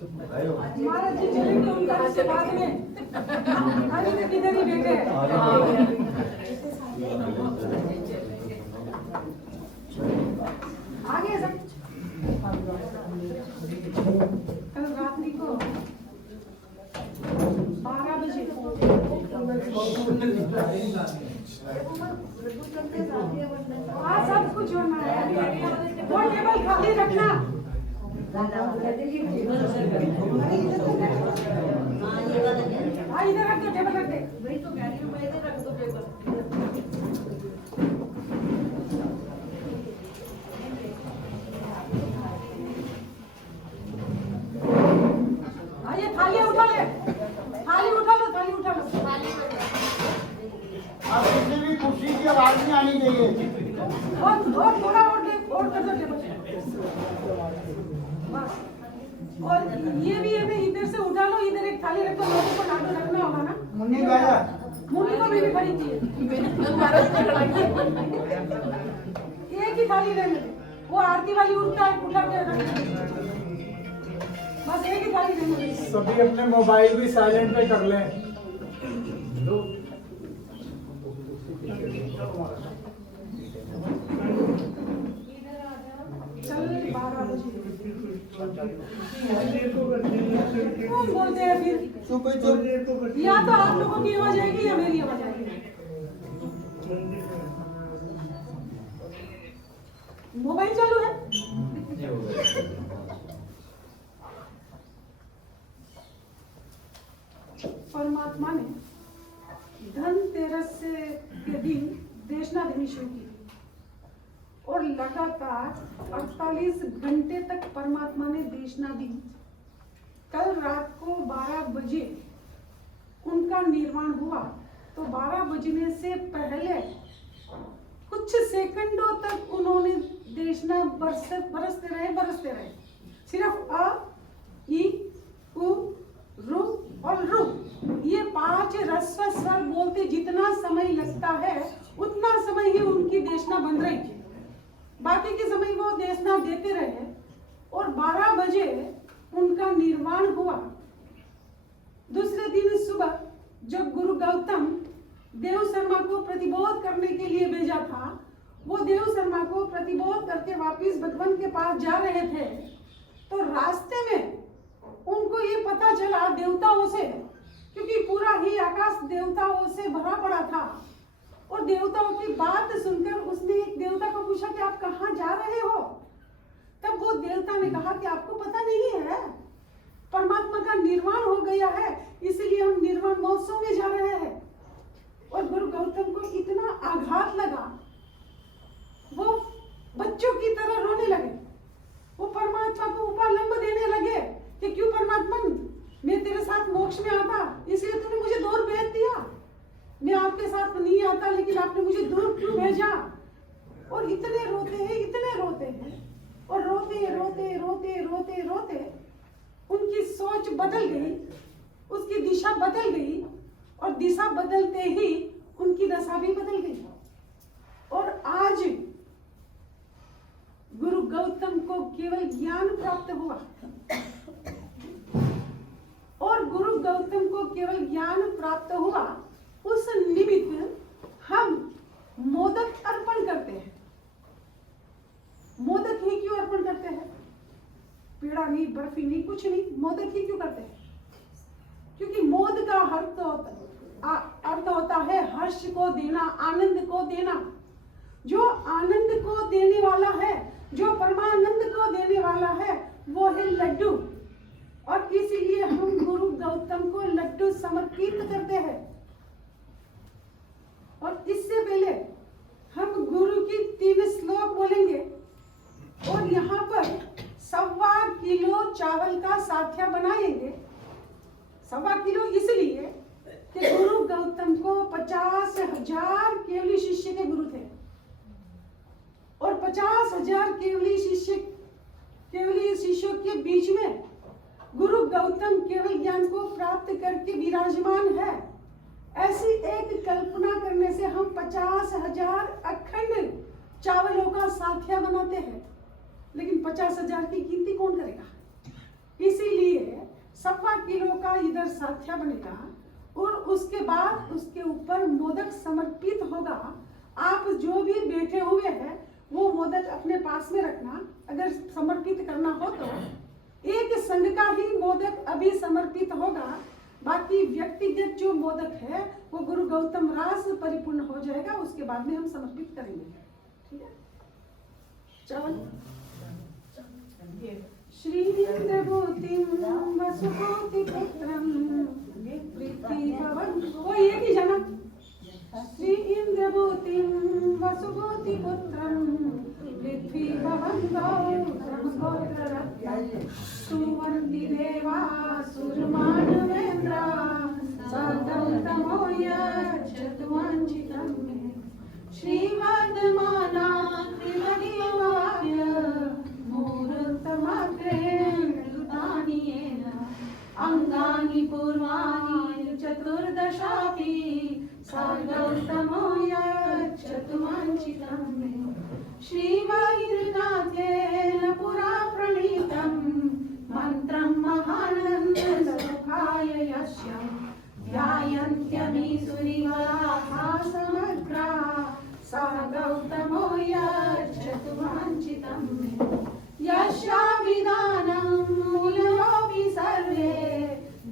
महाराज जी चलेंगे उनका से बाद में। अभी तक इधर ही बैठे हैं। आगे सब कल रात्रि को 12 बजे सब कुछ होना है। वो टेबल खाली रखना। इधर रख दो, टेबल रख दे। वही तो कह रही हूँ मैं, इधर रख दो टेबल। ये थाली उठा ले, थाली उठा लो, थाली उठा लो। अब किसी भी कुर्सी की आवाज नहीं आनी चाहिए। और थोड़ा और कर दो टेबल। बस। और ये भी इधर से उठा लो, इधर एक थाली रखो, लोगों को लाडू रखना होगा ना। मुन्नी गाया मुन्नी को भी खड़ी थी। एक ही थाली रहने दे। वो आरती वाली उठा के रख। बस एक ही थाली रहने दे। सभी अपने मोबाइल भी साइलेंट पे कर लें। चल 12 बजे। कौन बोलते हैं फिर? या तो आप लोगों की आवाज आएगी या मेरी आवाज आएगी। मोबाइल चालू है? परमात्मा ने धनतेरस के दिन देशना देनी शुरू की और लगातार 48 घंटे तक परमात्मा ने देशना दी। कल रात को 12 बजे उनका निर्वाण हुआ, तो 12 बजने से पहले कुछ सेकंडों तक उन्होंने देशना बरसते रहे। सिर्फ अ, ई, उ, रु और रु, ये 5 ह्रस्व स्वर बोलते जितना समय लगता है उतना समय ही उनकी देशना बन रही थी। बाकी के समय वो देशना देते रहे और 12 बजे उनका निर्वाण हुआ। दूसरे दिन सुबह जब गुरु गौतम देव शर्मा को प्रतिबोध करने के लिए भेजा था, वो देव शर्मा को प्रतिबोध करके वापिस भगवान के पास जा रहे थे, तो रास्ते में उनको ये पता चला देवताओं से, क्योंकि पूरा ही आकाश देवताओं से भरा पड़ा था, और देवताओं की बात सुनकर उसने एक देवता को पूछा कि आप कहाँ जा रहे हो। तब वो देवता ने कहा कि आपको पता नहीं है, परमात्मा का निर्वाण हो गया है, इसलिए हम निर्वाण महोत्सव में जा रहे हैं। और गुरु गौतम को इतना आघात लगा, वो बच्चों की तरह रोने लगे। वो परमात्मा को उपलंब देने लगे कि क्यों परमात्मा, मैं तेरे साथ मोक्ष में आता, इसलिए तूने मुझे दूर भेज दिया। मैं आपके साथ नहीं आता, लेकिन आपने मुझे दूर क्यों भेजा। और इतने रोते हैं और रोते उनकी सोच बदल गई, उसकी दिशा बदल गई, और दिशा बदलते ही उनकी दशा भी बदल गई। और आज गुरु गौतम को केवल ज्ञान प्राप्त हुआ, और गुरु गौतम को केवल ज्ञान प्राप्त हुआ, उस निमित्त हम मोदक अर्पण करते हैं। मोदक ही क्यों अर्पण करते हैं? पेड़ा नहीं, बर्फी नहीं, कुछ नहीं, मोदक ही क्यों करते हैं? क्योंकि मोद का अर्थ होता है हर्ष को देना, आनंद को देना। जो आनंद को देने वाला है, जो परमानंद को देने वाला है, वो है लड्डू। और इसीलिए हम गुरु गौतम को लड्डू समर्पित करते हैं। और इससे पहले हम गुरु की 3 श्लोक बोलेंगे, और यहाँ पर 1.25 किलो चावल का साठिया बनाएंगे। 1.25 किलो इसलिए कि गुरु गौतम को 50,000 केवली शिष्य के गुरु थे, और 50,000 केवली शिष्यों के बीच में गुरु गौतम केवल ज्ञान को प्राप्त करके विराजमान है। ऐसी एक कल्पना करने से हम 50,000 अखंड चावलों का साठिया बनाते हैं। लेकिन 50,000 की गिनती कौन करेगा? इसीलिए 1.25 किलो का इधर साथ्या बनेगा और उसके बाद उसके ऊपर मोदक समर्पित होगा। आप जो भी बैठे हुए हैं वो मोदक अपने पास में रखना, अगर समर्पित करना हो तो एक संघ का ही मोदक अभी समर्पित होगा, बाकी व्यक्तिगत जो मोदक है वो गुरु गौतम राज परिपूर्ण हो जाएगा, उसके बाद में हम समर्पित करेंगे। ठीक है, चलो। श्री इंद्रभूतिं वसुभूतिपुत्रं पृथ्वीभवन्, कोई एक ही जना। श्री इंद्रभूतिं वसुभूतिपुत्रं पृथ्वीभवन्तो ब्रह्मगोत्ररत्नं सुवर्ति देवा सुरमानवेन्द्रा सगौतमो यच्छतुवाञ्छितं मे श्रीवर्धमाना त्रिमदीयवाक्य मुहूर्तमग्रेण अंगानि पूर्वाणि चतुर्दशापि सगौतमो यच्छतुवाञ्छितं मे श्रीवैद्यनाथेन पुरा प्रणीतं मन्त्रं महानन्दसुखाय यस्य ध्यायन्त्यमीसुरिवराः समग्रा सगौतमो यच्छतुवाञ्छितं मे यस्याभिधानं मूलमपि सर्वे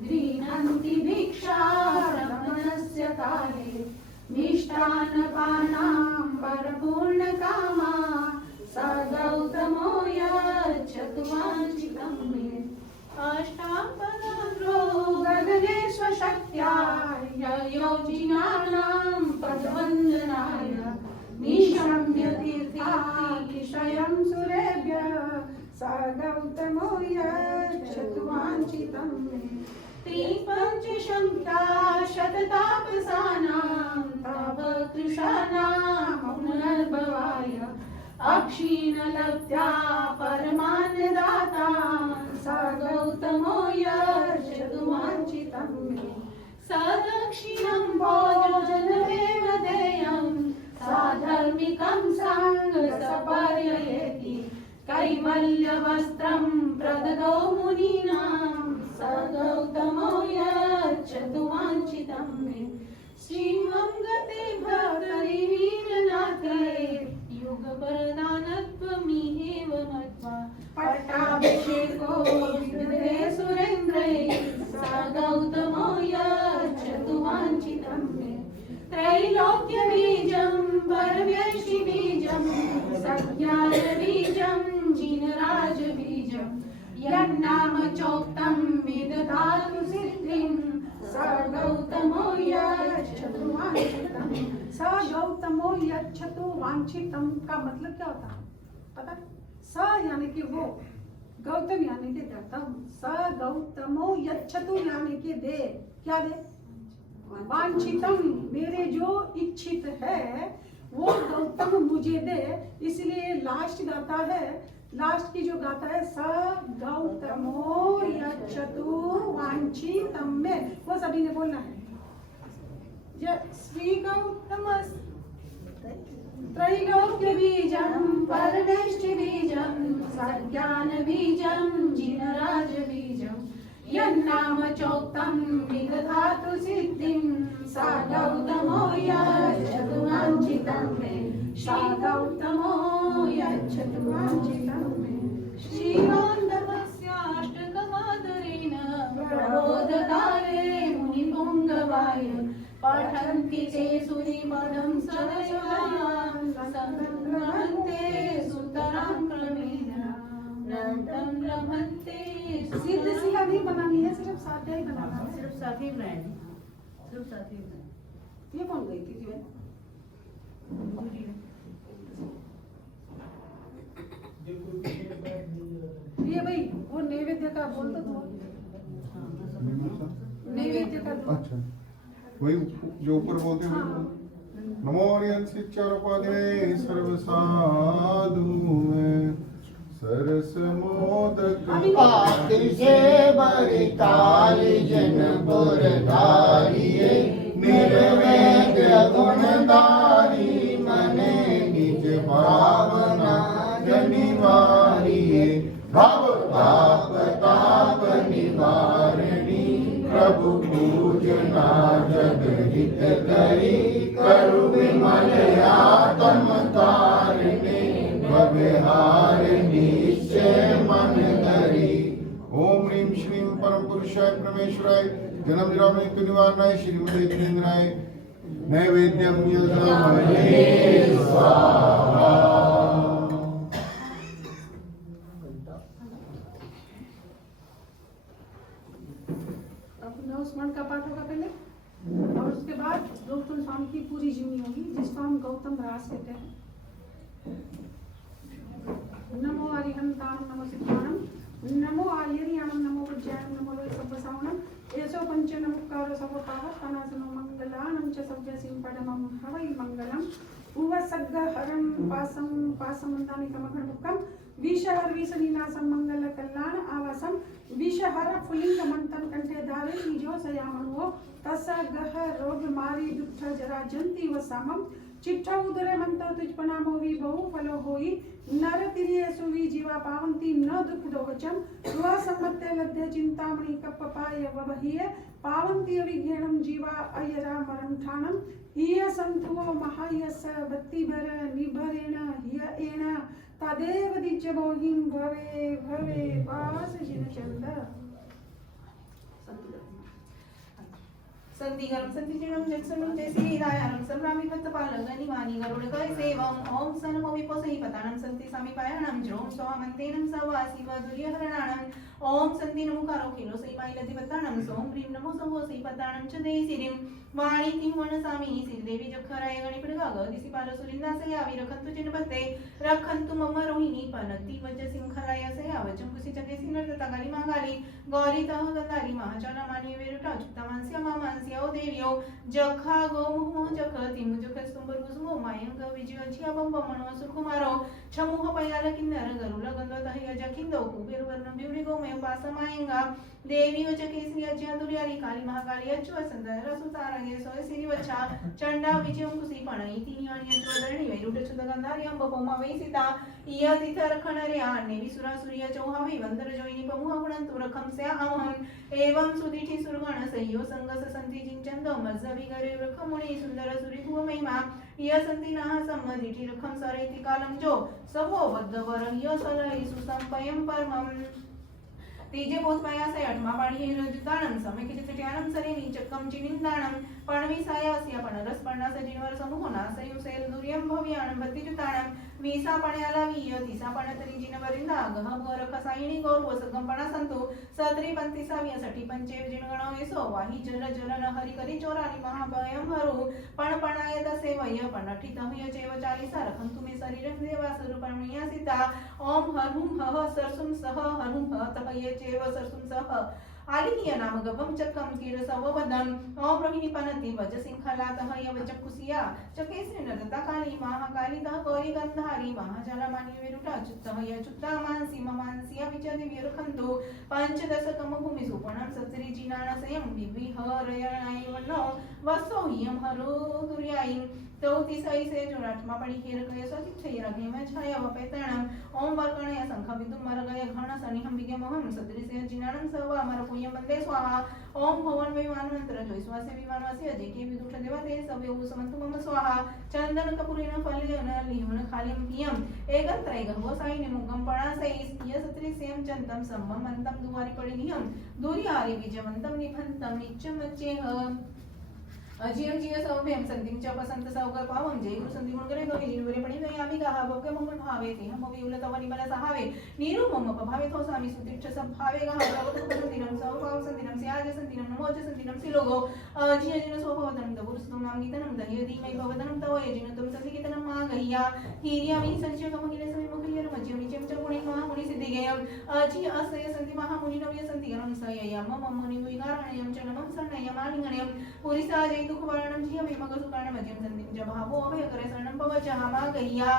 गृह्णन्ति भिक्षारमणस्य काले मिष्टान्नपानां परपूर्णकामा सगौतमो यच्छतुवाञ्छितं मे अष्टापदग्रो गगने स्वशक्त्या योजिनानां पदवन्दनाय निशम्य तीर्थातिशयं सुरेभ्यः सगौतमो यच्छतुवाञ्छितं मे त्रिपञ्चशङ्ख्या शततापसानां तव कृशानां पुनर्भवाय अक्षीणलब्ध्या परमान्नदाता सगौतमो यच्छतुवाञ्छितं मे सदक्षिणं भोजनमेव देयं साधर्मिकं सङ्गसपर्ययेति कैवल्यवस्त्रं प्रददो मुनीनां सगौतमो यच्छतुवाञ्छितं मे श्रीमङ्गते भक्तरिवीरनाथे युगपरदानत्वमिहेव मत्वा पट्टाभिषेको विदधे सुरेन्द्रैः सगौतमो यच्छतुवाञ्छितं मे त्रैलोक्यबीजं परमेष्टिबीजं सज्ञानबीजं जिनराजबीजं यन्नाम चोक्तं विदधातु सिद्धिं सगौतमो यच्छतुवाञ्छितं। सगौतमो यच्छतुवाञ्छितं का मतलब क्या होता है पता? स यानी कि वो, गौतम यानी कि गौतम, सगौतमो यच्छतु यानी कि दे, क्या दे? वांछितम, मेरे जो इच्छित है वो गौतम मुझे दे। इसलिए लास्ट गाता है, लास्ट की जो गाता है स गौतमो यच्छतु वांछितम में, वो सभी ने बोलना है। श्री गौतम त्रैलोक्य बीजं परमेष्टि बीजं सज्ञान बीजं जिनराज बीजं यन्नाम चोक्तं विदधातु सिद्धिं सा गौतमो यच्छतुवाञ्छितं मे सा गौतमो यच्छतुवाञ्छितं मे श्रीगोन्दभस्याष्टकमादरेण प्रबोधकाले मुनिपुङ्गवाय पठन्ति ते सुरिपदं सदयन्ते सुतरां क्रमेण नन्दं लभन्ते। सिद्ध शिला नहीं बनानी है, सिर्फ साध्या ही बनाना है। सिर्फ साथ ही बनाए, सिर्फ साथ ही बनाए। ये कौन गई थी जीवन? ये भाई वो नैवेद्य का बोल तो दो, नैवेद्य का दो। अच्छा, वही जो ऊपर बोलते हैं हाँ। नमो अर्यंसि चारुपादे सर्व साधु में सरस मोदक पात्र से बरिताल जन पुरधारिये निर्वेद गुणधारी मने निज भावना जनिवारिये भव ताप ताप तारिणी प्रभु पूजना जग हित करी करु विमल आत्म तारिणी भवहारिणी निश्चय मन धरी। ओम ह्रीं श्रीं परम पुरुषाय परमेश्वराय जन्म जन्म मृत्यु निवारणाय श्रीमते जिनेन्द्राय नैवेद्यम यजमामहे स्वाहा। अब नौ स्मरण का पाठ होगा पहले और उसके बाद गौतम स्वामी की पूरी जीवनी होगी जिसको हम गौतम रास कहते हैं। नमो हरिहंताणं नमो सिद्धाणं नमो आर्यरियाणं नमो विज्ञानं नमो लोय सब्बसावणं एसो पंच नमोकारो सर्वपावक तनासनो मंगलानं च सव्यसिं पदमं हवै मंगलम् उवसग्ग हरं पासं पासमन्दानि कमघमुक्कं विषहर विषनीनासं मंगल कल्याण आवासं विषहर फुलिंग मंतं कंठे धारे निजो सयामनो तस गह रोग मारी दुष्ट जरा जंती वसामं चिट्ठा उदरे मंत तुझपना मोवी बहु फलो होई नर तिरिये सुवी जीवा पावंती न दुख दोगचम दुआ सम्मत्ते लद्य चिंतामणि कप्पपाय वबहिये पावंती अविघ्नेणं जीवा अयरा मरं ठाणं हिय संतुओ महायस बत्ति भर निभरेण हिय एण तदेव दिज्य मोहिं भवे भवे पास जिन चंद संधिगरं संधिजिनं जत्सनं जयसीरायानं संभ्रामि भक्तपालं निवानि गरुडकय सेवं ओम सनमो विपोसहि पतानं संति समीपायानं ज्रों स्वामन्तेनं सवासि वदुर्यहरणानं ओम संति नमुकारो किलोसै माइलदिवतानं सोम ह्रीं नमो सहोसै पतानं च देसिरिं वाणी किं वनसामिनी श्रीदेवी जखराय गणिपडगाग दिसिपालो सुलिंदासयावि रखन्तु चिन्पते रखन्तु मम रोहिणी पनति वज्रसिंहराय सयावचं कुसिचकेसि नर्ततागाली मागाली गौरीतः गंधारी महाचलमानी वेरुटा चुक्तामांस्य मामांस्य ओ देव्यो जखा गोमुह जख तिमुजख स्तुंबर्गुसुमो मायंग विजयचिया बंबमणो सुकुमारो छमुह पयाल किन्नर गरुल गंधवतः यजकिंदो कुबेर वर्णं बिवरी गोमय पासमायंगा देवी वजकेसि अज्यादुर्यारी काली महाकाली अच्चु वसंधर सुतारगे सोय सिरिवच्छा चंडा विजयं कुसी पणई तिनियाणी चोदरणी वैरुट छुद गंधारी अंब पोमा वैसिता इय तिथर खणरे आने विसुरा सूर्य चौहावी वंदर जोइनी पमुह गुणंतु रखम से अमहन एवं सुदिठी सुरगण सह्यो संगस संति जिंचंद मज्जवि गरे रखमुनि सुंदर सुरी भुव महिमा इय संति नाह सम्मदिठी रखम सरेति कालम जो सबो बद्ध वर इय सलहि सुसंपयम परमम तेजे पोतमायासे अठमा पाणी हे रजताणं समेकित चट्यानं सरे नीचक्कम चिनिंदाणं पणवी सायास्या पणरस पणा सजीवर समूहना सयुसेल दुर्यम भव्याणं भक्तिजुताणं वीसा पण्याला विय तिसा पणतरी जिनवरिंदा गह गोर खसायिणी गौर वसगम पणा संतु सत्री पंतिसाव्यासाठी पंचेव जिनगण येसो वाही जल जलन हरि करी चोरानी महाभयम हरू पण पणायत सेवय पणठित हय चेव चालिसा रखं तुम्ही शरीरं देवा स्वरूपणिया सीता ओम हरुं हः सरसुं सह हरुं ह तहय चेव सरसुं सह आलिनिय नाम गवम चक्कम कीर सववदन ओम रोहिणी पनति वज सिंखलातः यव चक्कुसिया चकेसि नरता काली महाकाली तः गौरी गंधारी महाजलमानी विरुटा चुत्तः य चुत्ता मानसी ममानसिया विचदि विरखन्तु पंचदश कम भूमि सुपणं सत्रि जिनानसयं विविहरयणाय वनो वसो हियं हरो दुर्यायिं तो तिसई से जोराठमा पड़ी खेर गए सति छय रगे में छाया वपेतणम ओम वर्गणय संख विदु मरगय घण सनिहम विगे मोहम सदृ से जिनानं सवा अमर पुण्य वंदे स्वाहा ओम भवन विमान मंत्र जोई स्वासे विमानवासी अजय के विदुष देवते सवे उ समंतु मम स्वाहा चंदन कपूरेन फल्यन लिहुन खालिम पियम एकत्रय गहो साई ने मुगम पणा सई य सत्रि सेम चंतम सम्मंतम दुवारी पड़ी नियम दूरी आरि विजयवंतम निफंतम निच्चम चेह अजियम जिय सौम्यम संधिं च पसंत सौगर पावम जय गुरु संधि मुनगरे दोहि जिनवरे पणि दया विगाह भव्य मंगल भावे ते हम विउल तवनि बल सहावे नीरु मम पभावे थो स्वामी सुतिच्छ सब भावे गाह भगवत संधिनं सौ पाव संधिनं स्याज संधिनं नमोज संधिनं सिलोगो अजिय जिन सो भवदनं दबुर सुतम नाम गीतनं दह्य धीमहि भवदनं तव ये जिन तुम संधि गीतनं मा गह्या हीर्या विन संचय कम गिरे सवि मुखलियर मज्य निचम च गुणि महा मुनि सिद्धि गयम अजिय असय संधि महा मुनि नव्य संधि गणं सययम मम मुनि विगारणयम च नमं सन्नयम आलिंगणयम पुरिसा जय दुख वर्णम जिय विमग सुकाण मध्यम संधिं च भावो अभय करे शरणं पवच हमा गह्या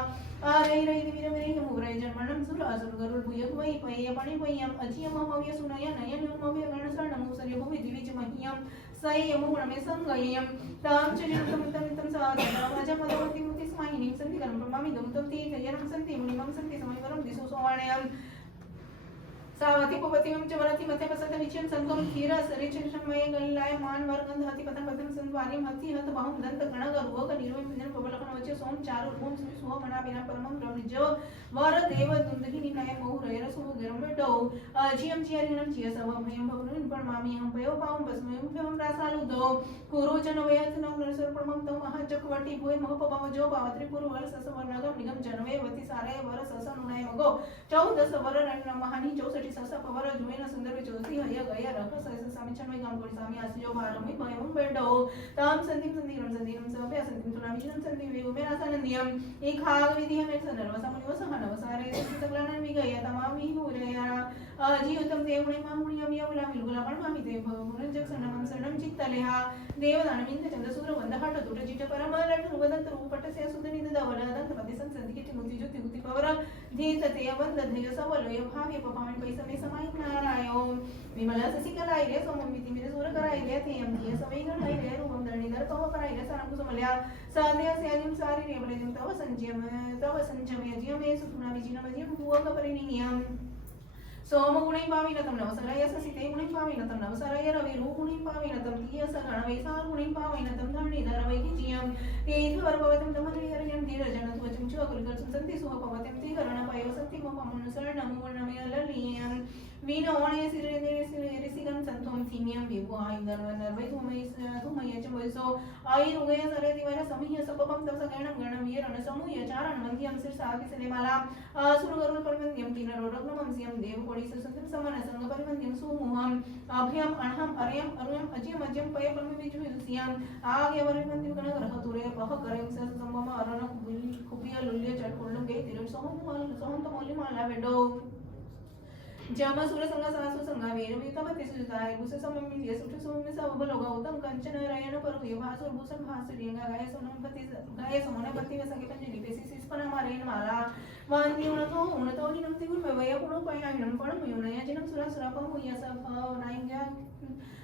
अरे रे वीर वीर मुग्रय जन्मनं सुर असुर गरुड भूय भुवै पय पणि पयम अजिय ममव्य सुनय नयन ममव्य गण शरणं मुसर्य भुवि दिविच मह्यम सयम गुणमे संगयम ताम च जन्तम तम साधना वाचा पदवती मुक्ति स्माहिनीं संधि कर्म प्रमामि दम तम तीर्थयनं संति मुनिमं संति समयवरं दिसो सोवाणयम् सावति पुपतिम च वरति मते पसत विचन संगम धीर सरिचमय गल्लाय मान वर्गंध हति पतन पतन संवारिम हति हत बाहुम दंत गण गर्वक निर्वय पिंजन पवलकन वचे सोम चारु रूम सुह मना बिना परमं ब्रह्मनिज वर देव दुंदहि निनाय मोह रय रसु गरम डो जियम जियरिनम जिय सव भयम भवनुन परमामि हम पयो पावम बसमयम फेवम रासालु दो कुरु जन वयत नम नरसर परमं तम महा चक्रवर्ती भोय मोह पव जो पावत्री पुरु वर सस वर्णगम निगम जनवे वति सारे वर सस नुनाय मगो 14 वर रण महानी 64 सस पवर जुमेन सुंदर ज्योति हय गय रख सस समिचन में गम कोई सामी आसियो भारमि भयम बेडो ताम संधिम संधिम सभ्य संधिम तुनामि जन संधि वे मेरा सननियम एक हाग विधि हमें सनरव समनिव सहनव सारे सकलन मी गय तमामी हुरया जीवतम देवणे मामुनि यम यवला मिलगुला पण मामी देव मुरन जग सनम सनम चित्तलेहा देवदान मिंद चंद सूर वंद हट दुट जिट परम लट रुवदंत रूपट से सुदनिद दवल दंत पति संसंधि के मुति ज्योति उति पवर धीत ते वंद ध्यय सवल य भाव्य पपामि पैसा में समय नारायो विमल ससिकलाय रे सोममिति मिरे सूर कराय रे थेम धिय समय गणाय रे रूपम धरणीधर तव कराय रे सारंग कुसुमल्या साध्य स्याजिम सारी रे बलेजिम तव संजम यजियमे सुथुना विजिन मजियम भुवक परिनियम सोम गुणै पाविनतम नवसरय ससिते गुणै पाविनतम नवसरय रवि रू गुणै पाविनतम तीयस गण वैसार गुणै पाविनतम धरणीधर वैकिजियम तेथ वर्भवतम तमहरियरयं धीरजन त्वचम च कुलकर संति सुह पवतम ती करण पयो सत्ति मोहमन शरणम वर्णमय ललियं विनोणे ऋषिगण संतोम थीमियम विभु आयुधर नर्वै धूमय च वैसो आयुर्गय सरे दिवर समिय सपपम तव सगणम गण वीरण समूय चारण मंद्यम सिरसागि सनेमाला असुर गरुड़ परिवंद्यम तीन रोडग्नमं सियम देव कोड़ी ससंतम समन संग परिवंद्यम सुमुहम अभयम अणहम अरयम अरुयम अजयम अजयम पय परम विजु सियम आगे परिवंद्यम गण ग्रह तुरे पह करम संगम अरण खुबिय लुल्य चटकुल्लम गे तिरम सोहम तमोलि माला वेडो जम सुर संग सासु संगा वीर वितमति सुताय बुस सममित ये सुठ सुम सब बलोगा उतम कंचन रयन पर ये भासुर भूषण भासुरियंगा गाय समोने पति में सके पंजनी पेसी सिस्पना मारेन माला वांदी उनतो निनम तिगुन में वय पुनो पया हिनम पण मुयुनया जिनम सुरा सुरा पम हुया सब नाइंगा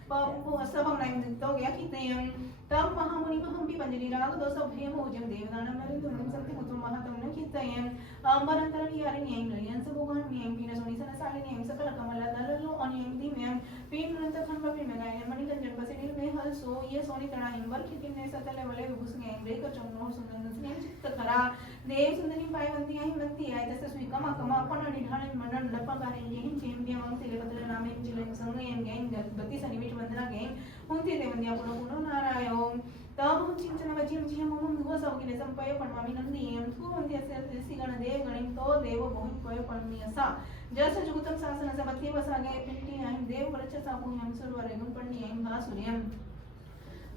पम असभम नाइम तो गया कितयम तम महामुनि महंपि पंजली राग दोस भयम ओजम देवदानम नरिंदुम संति मुतु महातम न कितयम अंबरंतरम यारि न्यायम नयन सबोगन न्यायम पिन सोनी सन साले न्यायम सकल कमल दललो अनियम दिम्यम पीन नंत खन पपि में गायन मणि कंजन बसिनिल में हल सो ये सोनी तना हिंबर खितिन ने सतले वले विभुस न्यायम रे कर चमनो सुंदर न्यायम चित्त खरा देव सुंदरी पायवंती आई मंती आय तस सुई कमा कमा अपन निधान मंडन लपा गारे यहिं चेम दिया वंग तिले बदल नामे जिले संगयम गैन गति सनिविट वंदना गैन हुंती देवन्या पुनो पुनो नारायो तब हम चिंतन वजिम जिम हम दुआ सवगिले संपय पणवामी नंदियम थु वंती असे सिगण देव गणित तो देव बहु पय पणनियसा जस जुगतम शासन सबति वसागे पिंटी आई देव वर्चसा पुण्यम सुरवरेगम पणनी आई भासुर्यम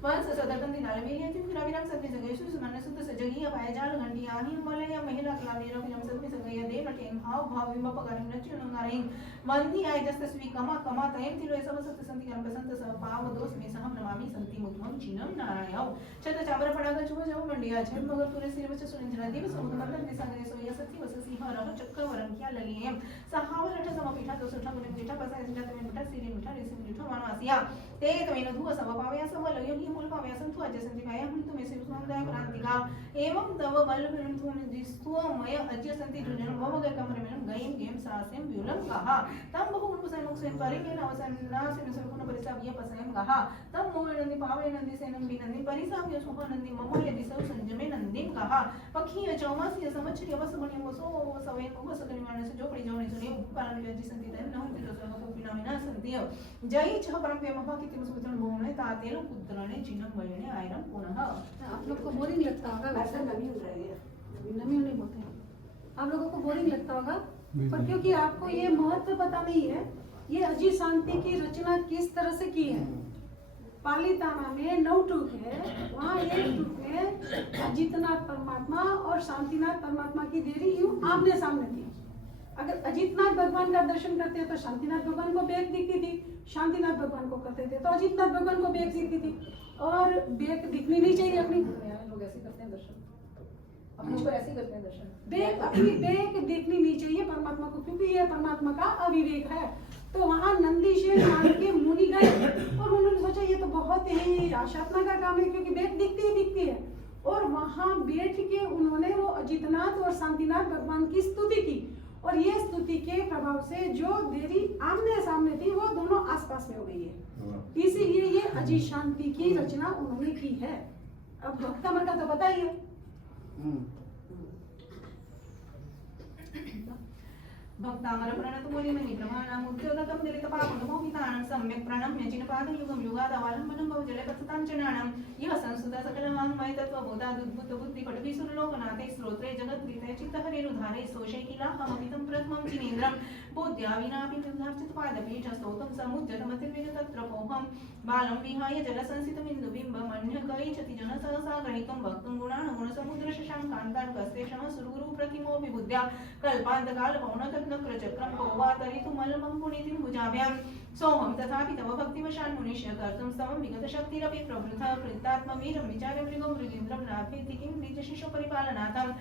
वंश सदकं दिनाल वेलियति फिराविरम सत्य जगेशु सुमन सुत सजगी अपाय जाल घंटी आही मलय महिला क्लावीर फिरम सत्य सगय देव नटें भाव भाव विम पकरम नचु नंगारें वंदी आय दस्त स्वी कमा कमा तयम तिलो सब सत्य संति करम बसंत सब पाव दोष में सहम नमामि संति मुतमम चिनम नारायण छत चावर पड़ागा जुव जव मंडिया छे मगर तुरे सिर वच सुनिंद्र देव समुद्र मंदन दिसागरे सोया सत्य वस सिंह रह चक्र वरम क्या ललियम सहावर रठ समपीठा दोसठा गुण पीठा पसा सिंह तमे मिठा सिरि मिठा रेसिम मिठा वानवासिया ते तमेन धुव सब पावया सब लयो मूल पावया संतु अजसंति पाया हम तुमे सिर सुनंदाय क्रांतिका एवं तव बल विरम तुम दिस्तु मय अजसंति जुजन वमग कमर में गयम गेम सासम व्युलम कहा तम बहु पुसन मुक्सेन परिमेन अवसन नासिन सुपुन परिसाव्य पसयम कहा तम मोह नंदी पावे नंदी सेनम बिनंदी परिसाव्य सुख नंदी ममोल दिसौ संजमे नंदिम कहा पखी चौमासी समचर्य वस बनि वसो सवे वस कनिवान से जोपड़ी जोनि सुने पालन अजसंति तन न होति तो पिना विना संति जय छ परम प्रेम किति मुसुतन भूमने तातेल पुत्रने चिन्ह वयने आयरम पुनः आप लोग को बोरिंग लगता होगा वैसे नमी नहीं बोलते हैं आप लोगों को बोरिंग लगता होगा पर क्योंकि आपको ये महत्व पता नहीं है ये अजी शांति की रचना किस तरह से की है। पालीताना में 9 टूक है, वहाँ 1 टूक में अजितनाथ परमात्मा और शांतिनाथ परमात्मा की देरी यूं आमने सामने थी। अगर अजितनाथ भगवान का दर्शन करते तो शांतिनाथ भगवान को बेक दिखती थी, शांतिनाथ भगवान को करते थे तो अजितनाथ भगवान को बेक दिखती थी। और बेक दिखनी नहीं चाहिए अपनी, लोग ऐसे करते हैं दर्शन, अपने को ऐसे करते हैं दर्शन, बेक अपनी बेक दिखनी नहीं चाहिए परमात्मा को, क्योंकि यह परमात्मा का अविवेक है। तो वहाँ नंदीशेर नाम के मुनि गए और उन्होंने सोचा ये तो बहुत ही आशात्मा का काम है, क्योंकि बेक दिखती ही दिखती है। और वहाँ बैठ के उन्होंने वो अजितनाथ और शांतिनाथ भगवान की स्तुति की और ये स्तुति के प्रभाव से जो देवी आमने सामने थी वो दोनों आसपास में हो गई है। इसीलिए ये अजी शांति की रचना उन्होंने की है। अब भक्तमर का तो पता ही है। भक्तामर प्रणतमुनिमणि प्रमाणम् उद्योतकं दलितपावनमोहितानं सम्यक् प्रणम्य जिनपादयुगं युगादवालम्बनं भवजलपतताञ्चनानं यः संस्कृतसकलवाङ्मय तत्त्वबोधादुद्भुतबुद्धिपटुभिसुरलोकनाथे श्रोत्रे जगद्गीते चित्तहरिरुधारे सोषैकिलाहममितं प्रथमं जिनेन्द्रं बोध्या विनापि विद्धार्चितपादपे च स्तोतं समुद्यतमतिर्विगतत्रपोऽहं बालं विहाय जलसंसितमिन्दुबिम्बमन्यकैचति जनसहसागणिकं वक्तुं गुणानुगुणसमुद्रशशाङ्कान्तार्कस्य क्षमसुरगुरुप्रतिमो विबुद्ध्या कल्पान्तकालपौनतत्नक्रचक्रं कोवातरितुमलमं पुनीतिं भुजाभ्यां सोऽहं तथापि तव भक्तिवशान् मुनिष्य कर्तुं स्तवं विगतशक्तिरपि प्रवृथा कृतात्मवीरं विचार्यमृगं मृगेन्द्रं नाभेति किं द्विजशिशुपरिपालनाथम्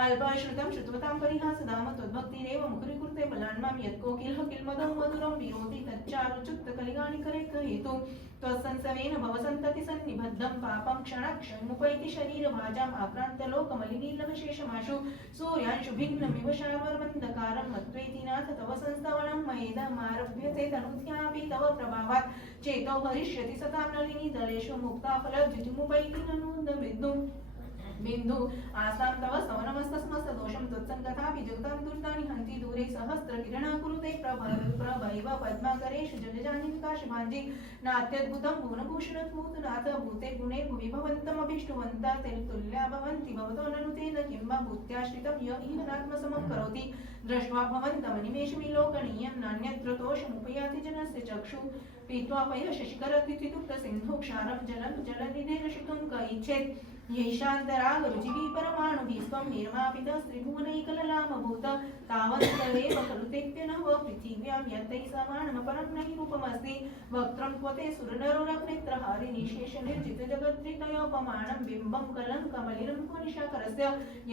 अल्पश्रुतं श्रुतवतां परिहासदाम त्वद्भक्तिरेव मुखरीकृते बलान्मां यत्कोकिलः किल्मदं मधुरं विरोधि तच्चारुचुक्तकलिगानिकरेक्तहेतु त्वत्संसवेन भवसन्ततिसन्निबद्धं पापं क्षणक्षयमुपैति शरीरभाजाम् आक्रान्तलोकमलिनीलवशेषमाशु सूर्यांशुभिन्नमिव शार्वर्मन्धकारं मत्वेति नाथ तव संस्तवनं मयेदमारभ्यते तनुध्यापि तव प्रभावात् चेतो हरिष्यति सतां नलिनी दलेषु मुक्ताफलद्युतिमुपैति ननूदविद्युम् बिंदु आसां तव स्तवनमस्तस्मस्तदोषं त्वत्सङ्गतापि जगतां दुर्तानि हन्ति दूरे सहस्रकिरणः कुरुते प्रभैव पद्माकरेषु जलजानिकाशभाञ्जि नात्यद्भुतं भुवनभूषणत्मूतनाथ भूते गुणे भुवि भवन्तमभीष्टवन्ता तुल्या भवन्ति भवतो ननु तेन किं वा भूत्याश्रितं य इह नात्मसमं करोति दृष्ट्वा भवन्तमनिमेषविलोकनीयं नान्यत्रतोषमुपयाति जनस्य चक्षु पीत्वा पयः शशिकरतितुप्तसिन्धुक्षारं जलं जलनिधेरशितुं क इच्छेत् येषान्तराग रुचिभिः परमाणुभिस्त्वं निर्मापितस्त्रिभुवनैकललामभूत तावन्तदेव खलु तेऽप्यनः पृथिव्यां यत्तैः समानमपरं न हि रूपमस्ति वक्त्रं त्वते सुरनरोरग्नेत्रहारि निशेषनिर्जितजगद्रितयोपमानं बिम्बं कलङ्कमलिनं निशाकरस्य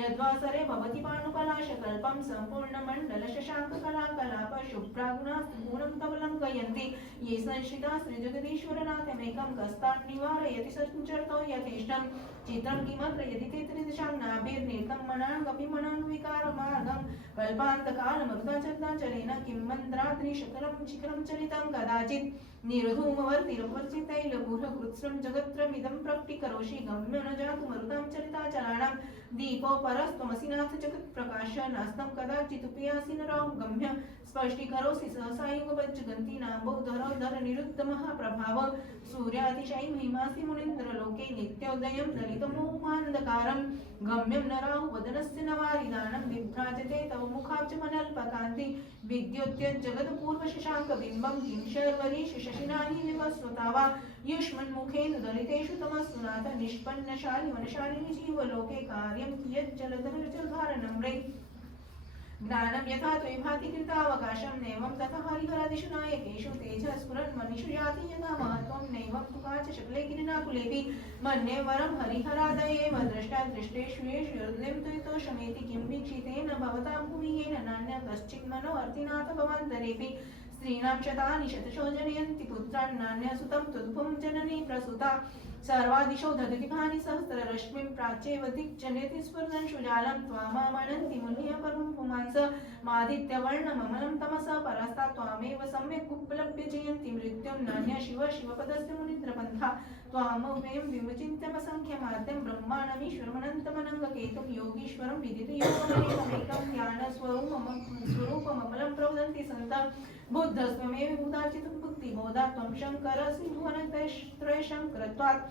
यद्वासरे भवति पाणुपलाशकल्पं सम्पूर्णमण्डलशशाङ्ककलाकलाप शुभ्रागुणास्तूनं तव लङ्कयन्ति ये संश्रिता श्रीजगदीश्वरनाथमेकं कस्तान्निवारयति सञ्चरतो यथेष्टं चित्रं किमत्र यदि ते त्रिदिशां नाभिर्नेतं मनाङ्गपि मनान्विकारमार्गं कल्पान्तकालमरुदाचर्दाचलेन किं मन्द्राद्रिशकलं शिखरं चलितं कदाचित् निर्धूमवर्तिरपर्चितैलगूढकृत्स्रं जगत्रमिदं प्रकटीकरोषि गम्य न जातु मरुतां चलिताचलानां दीपोपरस्त्वमसि नाथ जगत्प्रकाश नास्तं कदाचिदुपयासि नरौगम्य स्पष्टीकरोषि सहसा युगपज्जगन्ति नाम्बोधरोधर निरुद्धमहाप्रभाव सूर्यातिशयी महिमासि मुनीन्द्रलोके नित्योदयं दलितमोहान्धकारं गम्यं न राहुवदनस्य न वारिदानं विभ्राजते तव मुखाब्जमनल्पकान्ति विद्योत्यज्जगत्पूर्वशशाङ्कबिम्बं किं शर्वरीश शशिनानि विवस्वता वा युष्मन्मुखेन दलितेषु तमस्तु नाथ निष्पन्नशालि वनशालिनि जीवलोके कार्यं कियज्जलधरजलधारणं रे ज्ञानं यथा त्वयि भाति कृतावकाशं नैवं तथा हरिहरादिषु नायकेषु तेजस्फुरन्मनिषु जाति यथा महत्त्वं नैवं तु काच शकले गिरिनाकुलेऽपि मन्ये वरं हरिहरादयेव द्रष्टा दृष्टेषु येषु युर्दिं त्वयितोषमेति किं वीक्षितेन भवतां भुवि येन नान्यः कश्चिन्मनो अर्थिनाथ भवान्तरेऽपि स्त्रीणां शतानि शतशो जनयन्ति पुत्रान् नान्यसुतं तुद्भुं जननी प्रसूता सर्वादिशो ददति भानि सहस्ररश्मिं प्राच्येव दिक्जनयति स्फुरदंशुजालं त्वामामनन्ति मुनिः परमं पुमांस मादित्यवर्णममलं तमसः परास्तात् त्वामेव सम्यक् उपलभ्य जयन्ति मृत्युं नान्यः शिव शिवपदस्य मुनीन्द्रपन्था त्वामव्ययं विमुचिन्त्यमसङ्ख्यमाद्यं ब्रह्माणमीश्वरमनन्तमनङ्गकेतुं योगीश्वरं विदितयोगमेकमेकं ध्यानस्वरूपममलं प्रवदन्ति सन्तः बुद्धस्त्वमेव भूतार्चितं बुद्धिबोधा त्वं शङ्करसि भुवनत्रयशङ्करत्वात्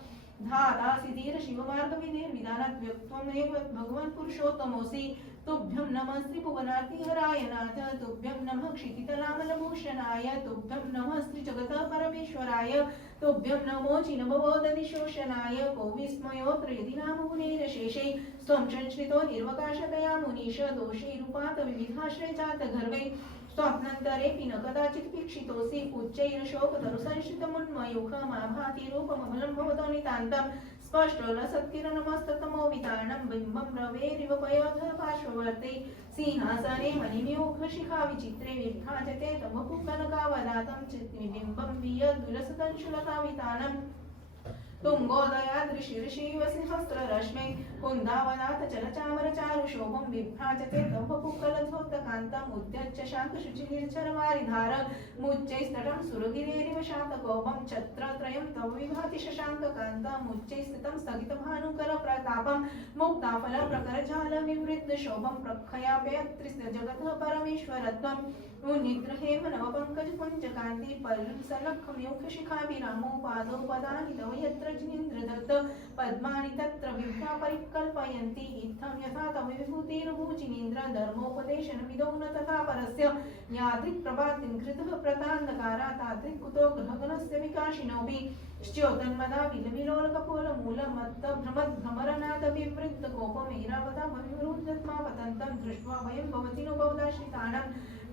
धातासि धीर शिवमार्गविधिर्विधानात् व्यक्त्वमेव भगवन् पुरुषोत्तमोऽसि तुभ्यं नमः श्रीभुवनार्तिहराय नाथ तुभ्यं नमः क्षितितलामलभूषणाय तुभ्यं नमः श्रीजगतः परमेश्वराय तुभ्यं नमो जिनभवोदधिशोषणाय को विस्मयोऽत्र यदि नाम मुनेरशेषे स्वं संश्रितो निर्वकाशतया मुनीश दोषैरुपात विविधाश्रय जात गर्वे स्वप्नन्तरेऽपि न कदाचित् वीक्षितोऽसि उच्चैरशोकतरुसंश्रितमुन्मयूखमाभाति रूपममलं भवतो नितान्तं स्पष्टोलसत्किरणमस्ततमो वितारणं बिम्बं रवेरिव पयोधर पार्श्ववर्ते सिंहासने मणिम्यूखशिखा विचित्रे विभ्राजते तमपुकनकावदातं चित्तबिम्बं वियद्विलसदंशुलकावितानम् तुङ्गोदयादृशिर्षिव सिंहस्त्ररश्मे कुन्दावनाथ चलचामरचारुशोभं बिभ्राजते तवपुक्कलधोत्तकान्तम् उद्यच्च शाङ्खशुचिनिर्झरवारिधार मुच्चैस्तटं सुरगिरेरिव शातकोपं छत्रत्रयं तव विभाति शशाङ्ककान्तम् उच्चैस्थितं स्थगितभानुकरप्रतापं मुक्ताफलप्रकरजालविवृद्धशोभं प्रखयापयत्रिजगतः परमेश्वरत्वम् उन्निग्रहेम नवपङ्कजपुञ्जकान्ति पल्लसलखम्योखशिखाभिरामो पादौ पदानि तव यत्र जिनेन्द्रदत्त पद्मानि तत्र विभ्रा परिकल्पयन्ति इत्थं यथा तव विभूतिर्भूजिनेन्द्र धर्मोपदेशनविदौ न तथा परस्य यादृक्प्रभातिं कृतः प्रतान्धकारा तादृक् कुतो ग्रहगणस्य विकाशिनोऽपि श्च्योतन्मदा विलविलोलकपोलमूलमत्तभ्रमद्भ्रमरनाथविवृद्धकोपमेरावता भविवृद्धत्मा पतन्तं दृष्ट्वा वयं भवति नो बहुदाश्रितानां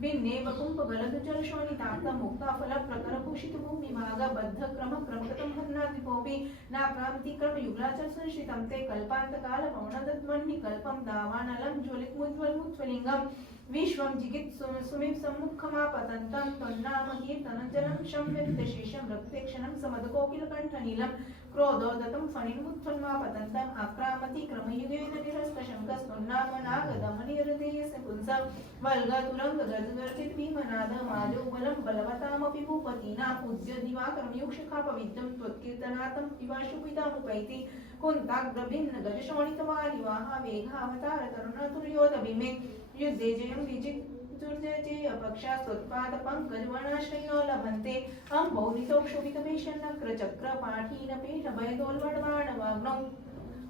भिन्नेव कुम्भगलदुजलशोणितार्थं मुक्ताफलप्रकरभूषितभूमिभागबद्धक्रमक्रमगतं हन्नाद्विपोऽपि नाक्रान्तिक्रमयुगलाचलसंश्रितं ते कल्पान्तकालमौनदत्मन्निकल्पं दावानलं ज्वलितमुज्ज्वलमुज्ज्वलिङ्गं विश्वं जिगित् सुमिं सम्मुखमापतन्तं त्वन्नाम कीर्तनञ्जनं शम्यद्दशेषं रक्तेक्षणं समदकोकिलकण्ठनीलं क्रोधोदतं फणिमुत्फन्मापतन्तम् आक्रामति क्रमयुगेन्द्रनिरस्तशङ्कस्त्वन्नाम नागदमनिहृदयस्य पुंसं वल्गतुरङ्गगर्जगर्जितभीमनादमादौ बलं बलवतामपि भूपतीनां पूज्य दिवाकरमयुक्षकापविद्धं त्वत्कीर्तनार्थं दिवाशुपितामुपैति कुन्ताग्रभिन्न गजशोणितवारिवाह वेगावतार तरुणतुर्योदभिमे युद्धे जयं विजित दुर्जय अपक्षास्तोत्पादपङ्कजवर्णाश्रयो लभन्ते अम्भौनितोक्षुभितभीषणक्रचक्रपाठीनपीठभयदोल्बणबाणवाग्नौ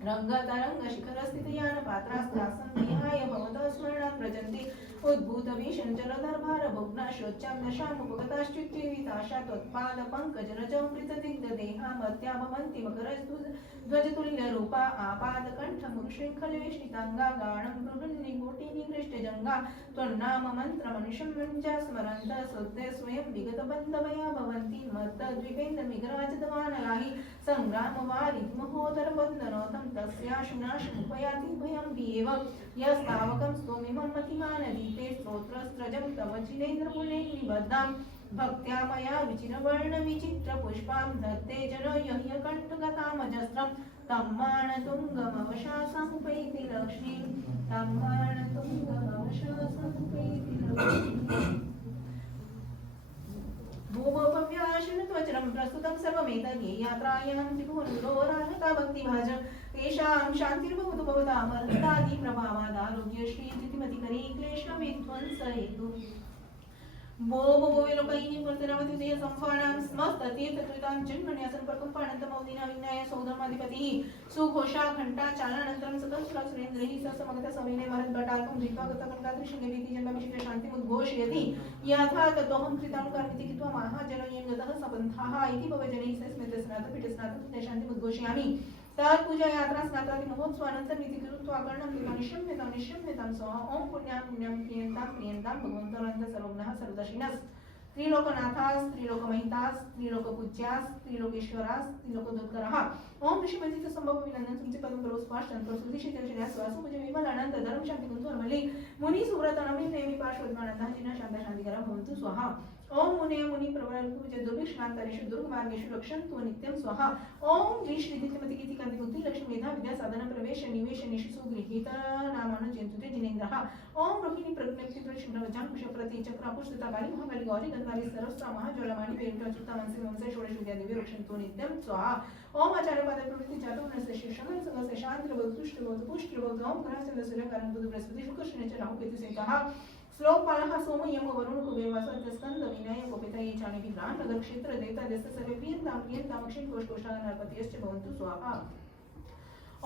रङ्गतरङ्गशिखरस्थितयानपात्रास्तासं विहाय भवतः स्मरणात् व्रजन्ति उद्भूतभीषणजलधरभारभुग्नाशोच्यां दशामुपगताश्च्युत्तीरिताशा त्वत्पादपङ्कजरजमृतदिग्धदेहा मत्या भवन्ति मकरध्वजतुल्यरूपा आपादकण्ठमुखशृङ्खलवेष्टिताङ्गा गाढं गृहन्निगूटिनिकृष्टजङ्गा त्वन्नाम मन्त्रमनुषं मञ्जा स्मरन्तः सद्य स्वयं विगतबन्धवया भवन्ति मत्तद्विपेन्द्रविघ्राजदवानलाहि सङ्ग्रामवारिमहोदरवन्दनोतं तस्याशुनाशमुपयाति भयं विएव यस्तावकं स्तोमिमं मतिमानदीते स्तोत्रस्त्रजं तव जिनेन्द्रमुने निबद्धां भक्त्या मया विचिरवर्णविचित्रपुष्पां दत्ते जनो यह्यकण्ठगतामजस्रं तं मानतुङ्गमवशासमुपैति लक्ष्मीं तं मानतुङ्गमवशासमुपैति लक्ष्मीम् भूमोपव्याशनत्वचरं प्रस्तुतं सर्वमेतद्ये यात्रायां त्रिभुवनगुरोराहता भक्तिभाजं तेषां शान्तिर्भवतु भवतामर्हतादि प्रभावादारोग्य श्रीजितिमतिकरी क्लेशविध्वंसयतु भो भो लोकैः वर्तनावति संफानां समस्ततीर्थकृतां जन्मन्यासनपर्कं पाणन्तमौदिना विज्ञाय सौधर्माधिपतिः सुघोषा घण्टा चालनानन्तरं सकलसुरेन्द्रैः सह समगतः सविनय भारतभटार्कं धृत्वा गतकनकादृशङ्गेति जन्मविशिष्टशान्तिमुद्घोषयति यथा ततोऽहं कृतानुकार्मिति कृत्वा महाजनयं गतः सपन्थाः इति भवजनैः सह स्मृतस्नातपीठस्नातपुण्यशान्तिमुद्घोषयामि तत्पूजा यात्रा स्नातादि महोत्सवानन्तरं इति कृत्वा कर्णं निशम्यतां स्वाहा ओम पुण्यां पुण्यं प्रियन्तां भगवन्तोरन्त सर्वज्ञः सर्वदर्शिनः त्रिलोकनाथास् त्रिलोकमहितास् त्रिलोकपूज्यास् त्रिलोकेश्वरास् त्रिलोकोदोत्करः ओम ऋषिपतित संभव विनंदन तुमचे पदम करो स्पर्श तंत्र सुदिशी दर्शना स्वासु मुझे विमल आनंद धर्म शांति कुंतु अमली मुनि सुव्रत नमी नेमी पार्श्वद्मानंद जिना शांत शांतिकरा भवन्तु स्वाहा ओम मुने मुनि प्रवरन्तु पूज्य दुर्भिक्षान्तरेषु दुर्गमार्गेषु रक्षन्तु नित्यं स्वाहा ओम श्री श्रीदित्यमति कीर्ति कांति बुद्धि लक्ष्मी मेधा विद्या साधन प्रवेश निवेशनेषु सुगृहीत नामानुजयन्तु ते जिनेन्द्रः ओम रोहिणी प्रज्ञप्ति प्रशुभ्रवजां कुशप्रति चक्रापुष्टिता काली महाकाली गौरी गंगाली सरस्वती महाज्वलमानी पेरुटचुता मनसे मनसे षोडश विद्या देवी रक्षन्तु नित्यं स्वाहा ओम आचार्य पाद प्रवृत्ति जातो मनसे शिक्षण संगसे शांति भवतु पुष्टि भवतु ओम ग्रहचंद्र सूर्य कारण बुध बृहस्पति शुक्र शनि च राहु केतु सेतः श्लोकपालः सोम यम वरुण कुबेर स्कंद विनय गोपिता ये चाणि विभ्राण नगर क्षेत्र देवता देश सर्वे प्रियंतां अक्षिण कोश कोशागणपतिश्च भवन्तु स्वाहा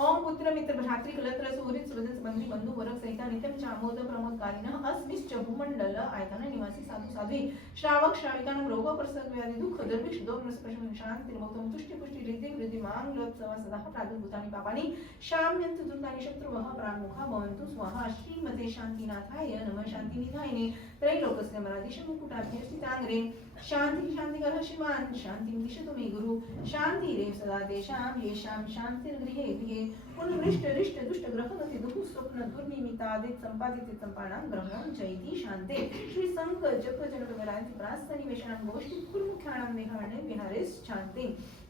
ओम पुत्र मित्र भ्रातृ कलत्र सूर्य सुरजन संबंधी बंधु वर्ग सहित नित्यं चामोद प्रमोद कालिनः अस्मिश्च भूमंडल आयतन निवासी साधु साध्वी श्रावक श्राविकानां रोग प्रसव व्याधि दुःख दुर्भिक्ष दोष स्पर्शम शांति भवतु तुष्टि पुष्टि रिद्धि वृद्धि मांगल्योत्सव सदा प्रादुर्भूतानि पापानि शाम्यन्तु दुर्गानि शत्रुवः प्राणमुखा भवन्तु स्वाहा श्रीमते शान्तिनाथाय नमः शान्तिनिधायिने त्रैलोकस्य मरादिश मुकुटाभ्य स्थिताङ्ग्रे शान्ति शान्तिकरः शिवान् शान्तिं दिशतु मे गुरु शान्तिरेव सदा तेषां येषां शान्तिर्गृहे गृहे उन्मृष्ट रिष्ट दुष्ट ग्रहगति दुः स्वप्न दुर्निमितादित सम्पादित सम्पाणां ग्रहणं चैति शान्ते श्री संक जप जनक विरांति प्रास्त निवेशनं गोष्ठी कुर्मुख्याणां विहारे शान्ति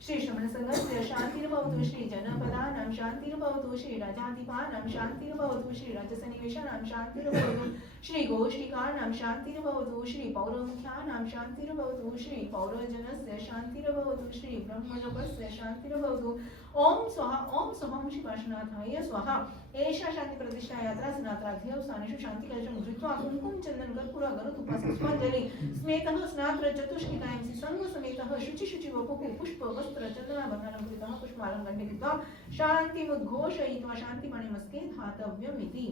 श्री श्रवण संघस्य शांतिर्भवतु श्री जनपदानां शांतिर्भवतु श्री राजाधिपानां शांतिर्भवतु श्री राजसन्निवेशानां शांतिर्भवतु श्री गोष्ठिकानां शांतिर्भवतु श्री पौरमुख्यानां शांतिर्भवतु श्री पौरजनस्य शांतिर्भवतु श्री ब्रह्मलोकस्य शांतिर्भवतु ओम स्वाहा श्री पार्श्वनाथाय स्वाहा एषा शांति प्रतिष्ठा यात्रा स्नात्राध्यौ स्थानेषु शांति कलशं धृत्वा कुंकुम चंदन कर्पूर गरुतुपा पुष्पांजलि स्मेतः स्नात्र चतुष्टिकायं संग समेतः शुचि वपुः पुष्प वस्त्र चंदनाभरणं कृतः पुष्पमालं गण्डे कृत्वा शान्तिमुद्घोषयित्वा शान्तिमणिमस्ते धातव्यमिति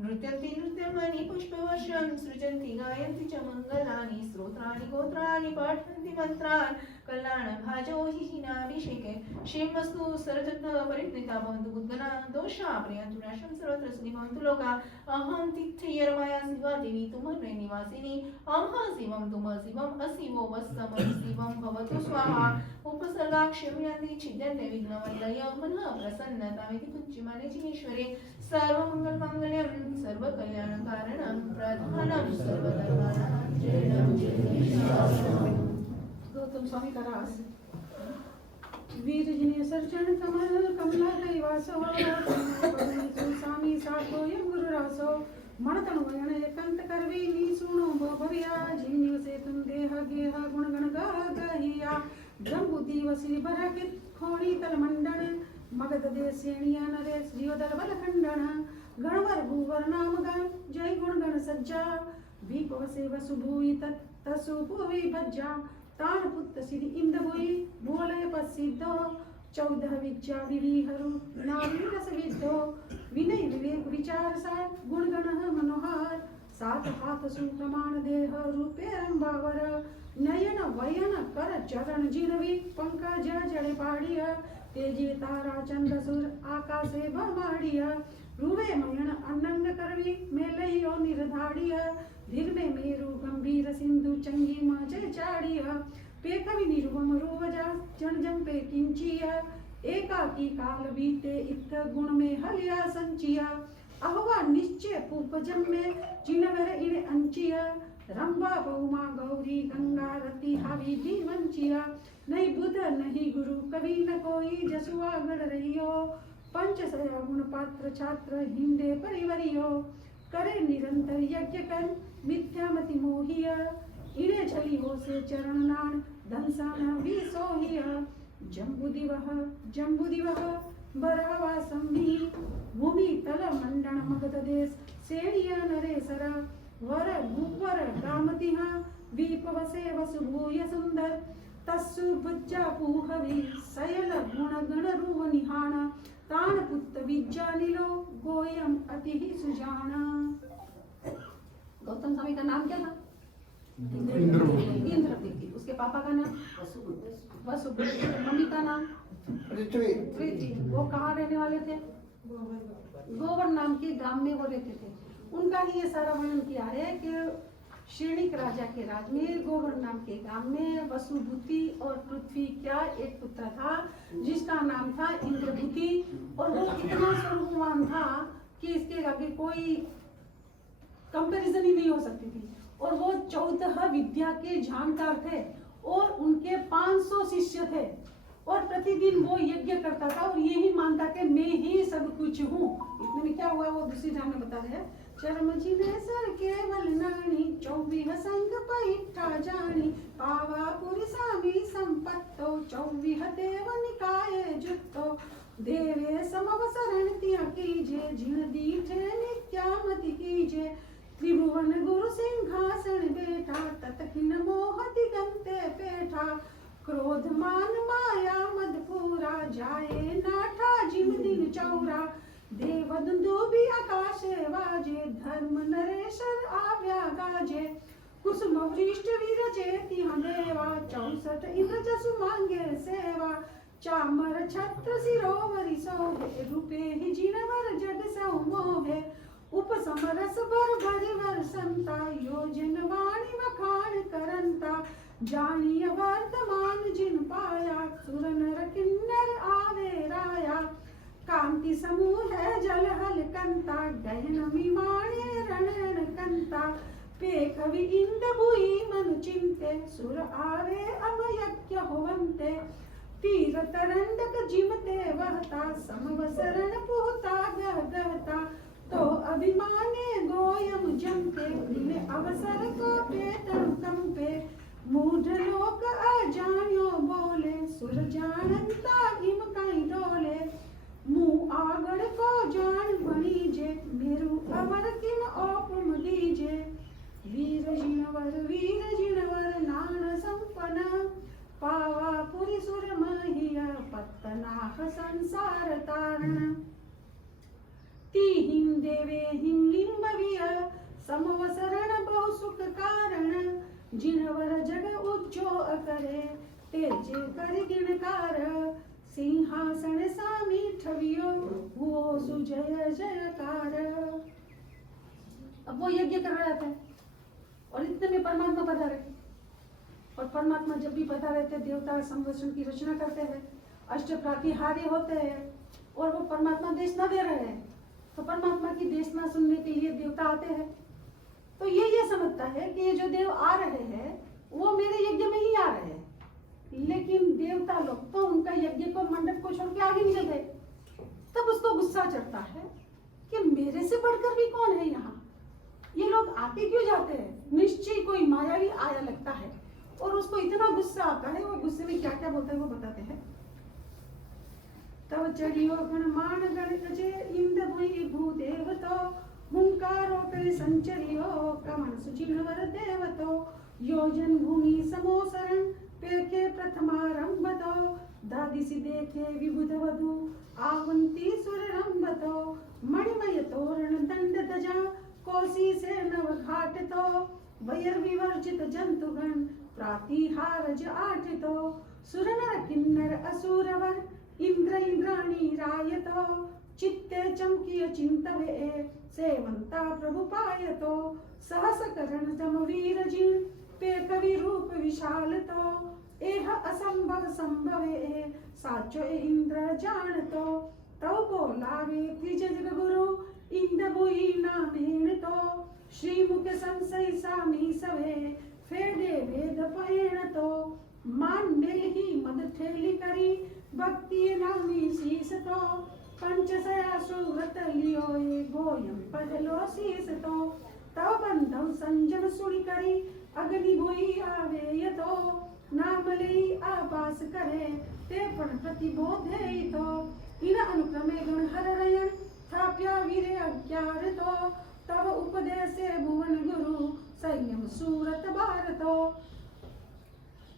नृत्यन्ति नृत्यमानि पुष्पवर्षं सृजन्ति गायन्ति च मङ्गलानि स्तोत्राणि गोत्राणि पठन्ति मन्त्रान् कल्याणभाजो हि हिनाभिषेके क्षेमस्तु सर्वजग्न परिणिता भवन्तु बुद्धना दोषा प्रयन्तु नाशं सर्वत्र सुखी भवन्तु लोका अहं तिथ्यर्मया शिवा देवी तुमरे निवासिनी अहं शिवं तुम शिवम् अशिवो वत्सम शिवं भवतु स्वाहा उपसर्गाक्षम्यन्ति छिद्यन्ते विघ्नवल्लय मनः प्रसन्नतामिति पुच्यमाने जिनेश्वरे सर्वमङ्गलमाङ्गल्यं सर्वकल्याणकारणं प्रधानं सर्वधर्माणां जयं गौतम स्वामी का रास वीरजिने सर्जन कमल कमला कैवासो स्वामी सातो यम गुरु रासो मणतनु वयन एकांत करवी नी सुनो भो भविया जीव से तुम देह गेह गुण गण गहिया ब्रह्म बुद्धि वसी बरकित खोणी तल मंडन मगध देशेणिया नरेश जीवदल बल खंडन गणवर भूवर नाम गण जय गुण गण सज्जा भीप वसे वसु भूई तसु भुवि भज्जा तान पुत्र श्री इंद्रभुई भूलय प्रसिद्धो 14 विद्या विविहरु नारी रस विद्धो विनय विवेक विचार सार गुण गण मनोहर 7 हाथ सुप्रमाण देह रूपे रंबावर नयन वयन कर चरण जिनवी पंकज जड़े पाड़िय तेजी तारा चंद्र सूर आकाशे बमाड़िय रूवे मयन अनंग करवी मेलयो निर्धाड़िय धीर में मेरु गंभीर सिंधु चंगी माचे चाड़िय पेकवि निर्वम रोवजा जन जम पे किंचिय एकाकी काल बीते इत गुण में हलिया संचिया अहवा निश्चय पूपजम में जिनवर इने अंचिय रंबा बहुमा गौरी गंगा रति हावी दीवंचिया नहीं बुध नहीं गुरु कवि न कोई जसुआ गढ़ रहियो पंच सया गुण पात्र छात्र हिंदे परिवरियो करे निरंतर यज्ञ कर मिथ्यामति मोहिया इने छली हो से चरण नान धनसाना भी सोहिया जम्बुदिवह बरावा संभी भूमि तल मंडन मगध देश सेड़िया नरेसरा वर भूवर गामतिहा दीप वसे वसु भूय सुंदर तस्सु बुज्जा पूहवि सयल गुण गण रूव निहाना तान पुत्र विज्जा नीलो गोयम अति ही सुजाना। गौतम स्वामी का नाम क्या था? इंद्रवती। उसके पापा का नाम वसुबुद्ध। मम्मी का नाम पृथ्वी। वो कहाँ रहने वाले थे? गोवर नाम के गांव में वो रहते थे। उनका ही ये सारा वर्णन किया है कि श्रेणिक राजा के राज में गोवर नाम के गांव में वसुभूति और पृथ्वी क्या एक पुत्र था जिसका नाम था इंद्रभूति और वो इतना स्वरूपवान था कि इसके आगे कोई कंपैरिजन ही नहीं हो सकती थी और वो 14 विद्या के जानकार थे और उनके 500 शिष्य थे और प्रतिदिन वो यज्ञ करता था और यही मानता कि मैं ही सब कुछ हूँ। इतने में क्या हुआ वो दूसरी ध्यान में बता रहे हैं। चरम जिने सर केवल नानी 24 संग पैठा जानी पावा पुरी सामी संपत्तो 24 देव निकाय जुत्तो देवे समवसरण तिया कीजे जिन दीठे नित्यामति कीजे त्रिभुवन गुरु सिंहासन बैठा ततकिन मोह दिगंते पेठा क्रोध मान माया मद पूरा जाए नाठा जिम दिन चौरा देव दुंदुबी आकाशे वाजे धर्म नरेशर आव्या गाजे कुसुम वृष्ट विरचे तिहा देवा 64 इंद्र जसु मांगे सेवा चामर छत्र सिरोवरि सोहे रूपे ही जिनवर जग सौ मोहे उपसमरस भर भरि वर्षंता योजन वाणी वखान करंता जानिय वर्तमान जिन पाया सुर नर किन्नर आवे राया कांति समूह है जल हल कंता गहन विमाने रण कंता पे कवि इंद भुई मन चिंते सुर आवे अमयज्ञ होवंते तीर तरंडक जिमते वहता समवसरण पुहता गह गहता तो अभिमाने गोयम जमते दिले अवसर को पे कंपे मूढ़ लोक अजान्यो बोले सुर जानता इम कहीं डोले मुँह आगड़ को जान बनीजे मेरु अवर किम ओपम दीजे वीर जिणवर नान संपन्न पावा पुरी सुर महिया पत्तनाह संसार तारण ती हिम देवे हिम लिंबविय समवसरण बहु सुख कारण जिणवर जग उच्चो अकरे तेजे कर गिणकार सिंहासन सामी ठवियो वो सुजय जयकार। अब वो यज्ञ कर रहा था और इतने में परमात्मा पधारे और परमात्मा जब भी पधारे थे देवता संवत्सरण की रचना करते हैं, अष्ट प्रातिहार्य होते हैं और वो परमात्मा देशना दे रहे हैं तो परमात्मा की देशना सुनने के लिए देवता आते हैं। तो ये समझता है कि ये जो देव आ रहे हैं वो मेरे यज्ञ में ही आ रहे हैं, लेकिन देवता लोग तो उनका यज्ञ को मंडप को छोड़ के आगे निकल गए। तब उसको गुस्सा चढ़ता है कि मेरे से बढ़कर भी कौन है यहाँ, ये लोग आते क्यों जाते हैं, निश्चय कोई मायावी आया लगता है। और उसको इतना गुस्सा आता है, वो गुस्से में क्या क्या बोलता है वो बताते हैं। तब चढ़ियो गणमान गण गजे इंद भुई भूदेव तो हुंकारो करे संचरियो कमन सुचिनवर देव तो योजन भूमि समोसरण पेखे प्रथमारंभ तो दादिसी देखे विबुध वधु आवंती सुररंभ तो मणिमय तोरण दंड दजा कोसी से नव घाट तो वैर विवर्जित जंतुगण प्रातिहारज आठ तो सुरनर किन्नर असुरवर इंद्र इंद्राणी रायतो चित्ते चमकीय चिंतवे सेवंता प्रभु पायतो सहस करण जम वीर जिण पे कवि रूप विशाल तो एह असंभव संभवे साचो इंद्र जानतो तव को लावे त्रिज जग गुरु इंद बुई नामेण तो श्रीमुख संसई सामी सवे फेडे वेद पहेण तो मान मेल ही मद ठेली करी भक्ति नामी शीस तो पंचसया सुरत लियो ए गोयम पहलो शीस तो तव बंधव संजम सुनि करी अग्नि भुई आवे ये तो नाम लई आवास करे ते पण प्रतिबोधे तो इन अनुक्रमे गण हर रयन थाप्या वीरे अज्ञार तो तव उपदेशे भुवन गुरु संयम सूरत भारतो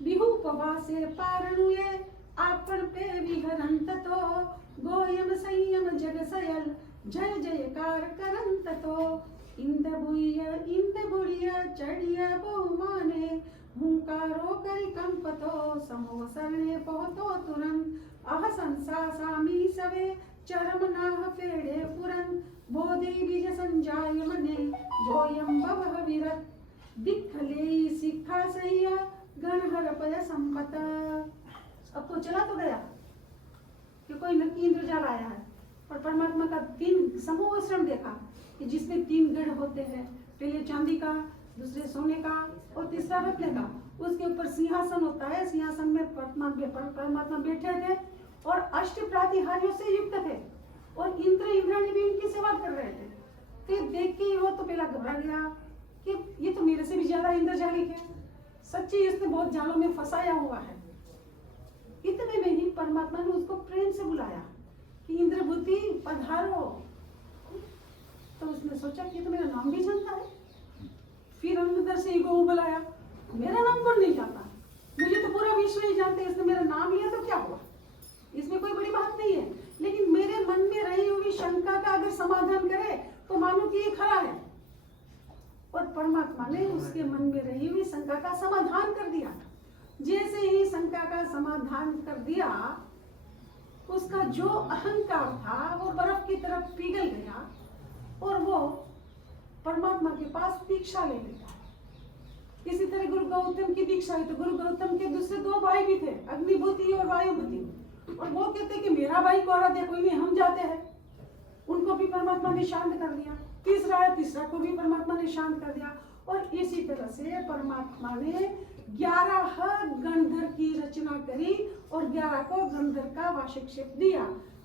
बिहुपवासे पारणुये आपन पे विहरंत तो गोयम संयम जग सयल जय जयकार करंत तो इंद बुड़िया चढ़िया बहुमाने हुंकारो करि कंपतो समोसरणे पहुतो तुरंत अह संसा सामी सवे चरम नाह फेड़े पुरंत बोधि बीज संजाय मने जोयम भव विरत दिखले सिखा सैया गण हर पय संपत। अब तो चला तो गया कि कोई नक्की इंद्रजाल आया है और परमात्मा का 3 समूह देखा कि जिसमें 3 गढ़ होते हैं, पहले चांदी का, दूसरे सोने का और तीसरा रत्न का। उसके ऊपर सिंहासन होता है, सिंहासन में परमात्मा बैठे थे और अष्ट प्रातिहार्यों से युक्त थे और इंद्र इंद्राणी भी उनकी सेवा कर रहे थे। तो देख के वो तो पहला घबरा गया कि ये तो मेरे से भी ज्यादा इंद्रजालिक है, सच्ची इसने बहुत जालों में फंसाया हुआ है। इतने में ही परमात्मा ने उसको प्रेम से बुलाया कि इंद्र बुद्धि पधारो। तो उसने सोचा कि ये तो मेरा नाम भी जानता है। फिर अंदर से ईगो बुलाया, मेरा नाम कौन नहीं जानता, मुझे तो पूरा विश्व ही जानते हैं, इसने मेरा नाम लिया तो क्या हुआ, इसमें कोई बड़ी बात नहीं है। लेकिन मेरे मन में रही हुई शंका का अगर समाधान करे तो मानो कि ये खरा है। और परमात्मा ने उसके मन में रही हुई शंका का समाधान कर दिया। जैसे ही शंका का समाधान कर दिया, उसका जो अहंकार था वो बर्फ की तरफ पिघल गया और वो परमात्मा के पास दीक्षा ले लिया। इसी तरह गुरु गौतम की दीक्षा हुई तो गुरु गौतम के दूसरे 2 भाई भी थे, अग्निभूति और वायुभूति, और वो कहते कि मेरा भाई कौरा दे, कोई नहीं, हम जाते हैं। उनको भी परमात्मा ने शांत कर दिया। तीसरा को भी परमात्मा ने शांत कर दिया। और इसी तरह से परमात्मा ने 11 गणधर की रचना करी और 11 को गणधर का वार्षिक दिया।